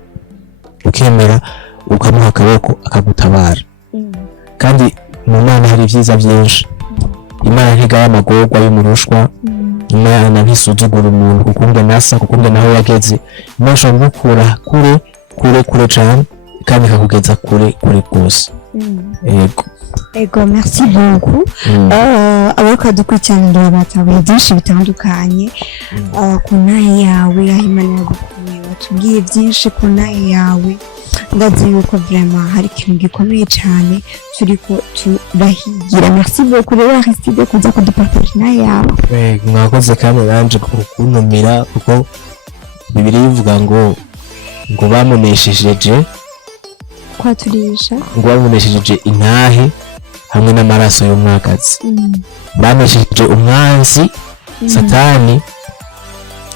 ukemera ukamuha akaboko akagutabara kandi mu mana hari ibyiza byinshi imana ntigaya amagorwa y'umurushwa imana ntisuzugura umuntu kukumbwe nasa kukumbwe naho yageze imana ishobora gukura kure cyane kandi ikakugeza kure rwose ego merci beaucoup abako dukurikiranira batabuye byinshi bitandukanye ku nahe yawe aho imana yagukuye watubwiye byinshi ku nahe yawe ndazi yuko vraiment hari ikintu gikomeye cyane turiko turahigira merci beaucoup rero Aristide kuza kudupartage nahe yawe mwakoze kandi nanje kuntumira kuko Bibiliya ivuga ngo bamuneshejeje kwaturisha ngo bamuneshejeje intahe hamwe n'amaraso y'umwagazi baneshejeje umwanzi satani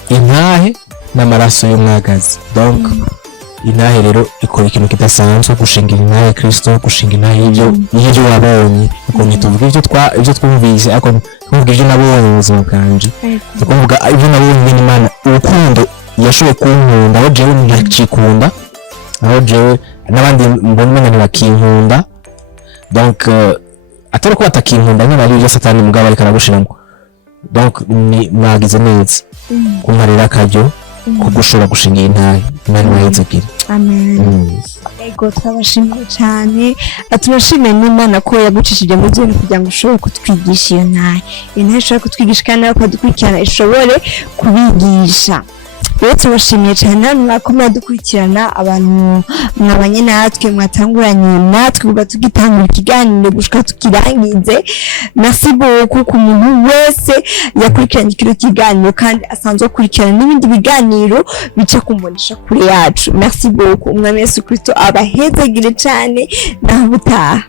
intahe n'amaraso y'umwagazi donc intahe rero ikora ikintu kidasanzwe gushingira intahe Kristo gushinga intahe y'ibyo wabonye ukuntu tuvuga ibyo twumvise ariko tuvuga ibyo nabonye mu buzima bwanje tukuvuga ibyo nabonye n'Imana urukundo yashoboye kunkunda aho jewe ntakikunda aho jewe n'abandi mbona ntibakinkunda donc atari ko batakinkunda nyine ari ibyo satani mugabo ariko aragushiramo donc ni mwagize neza kunkarira akaryo ko gushobora gushingira intahe Imana ibahezagira amen ego twabashimiye cyane turashimiye n'Imana ko yagucishije mu byo kugira ngo ushobore kutwigisha iyo ntahe ishobora kutwigisha kandi akadukurikirana ishobore kubigisha rero turashimiye cyane mwakomeye dukurikirana abantu mwabanye natwe mwatanguranye natwe kuba tugitangura ikiganiro gushika tukirangize merci beaucoup ku muntu wese yakurikiranye kino kiganiro kandi asanzwe akurikirana n'ibindi biganiro bica kumbonesha kure yacu merci beaucoup umwami Yesu Kristo abahezagire cyane naho butaha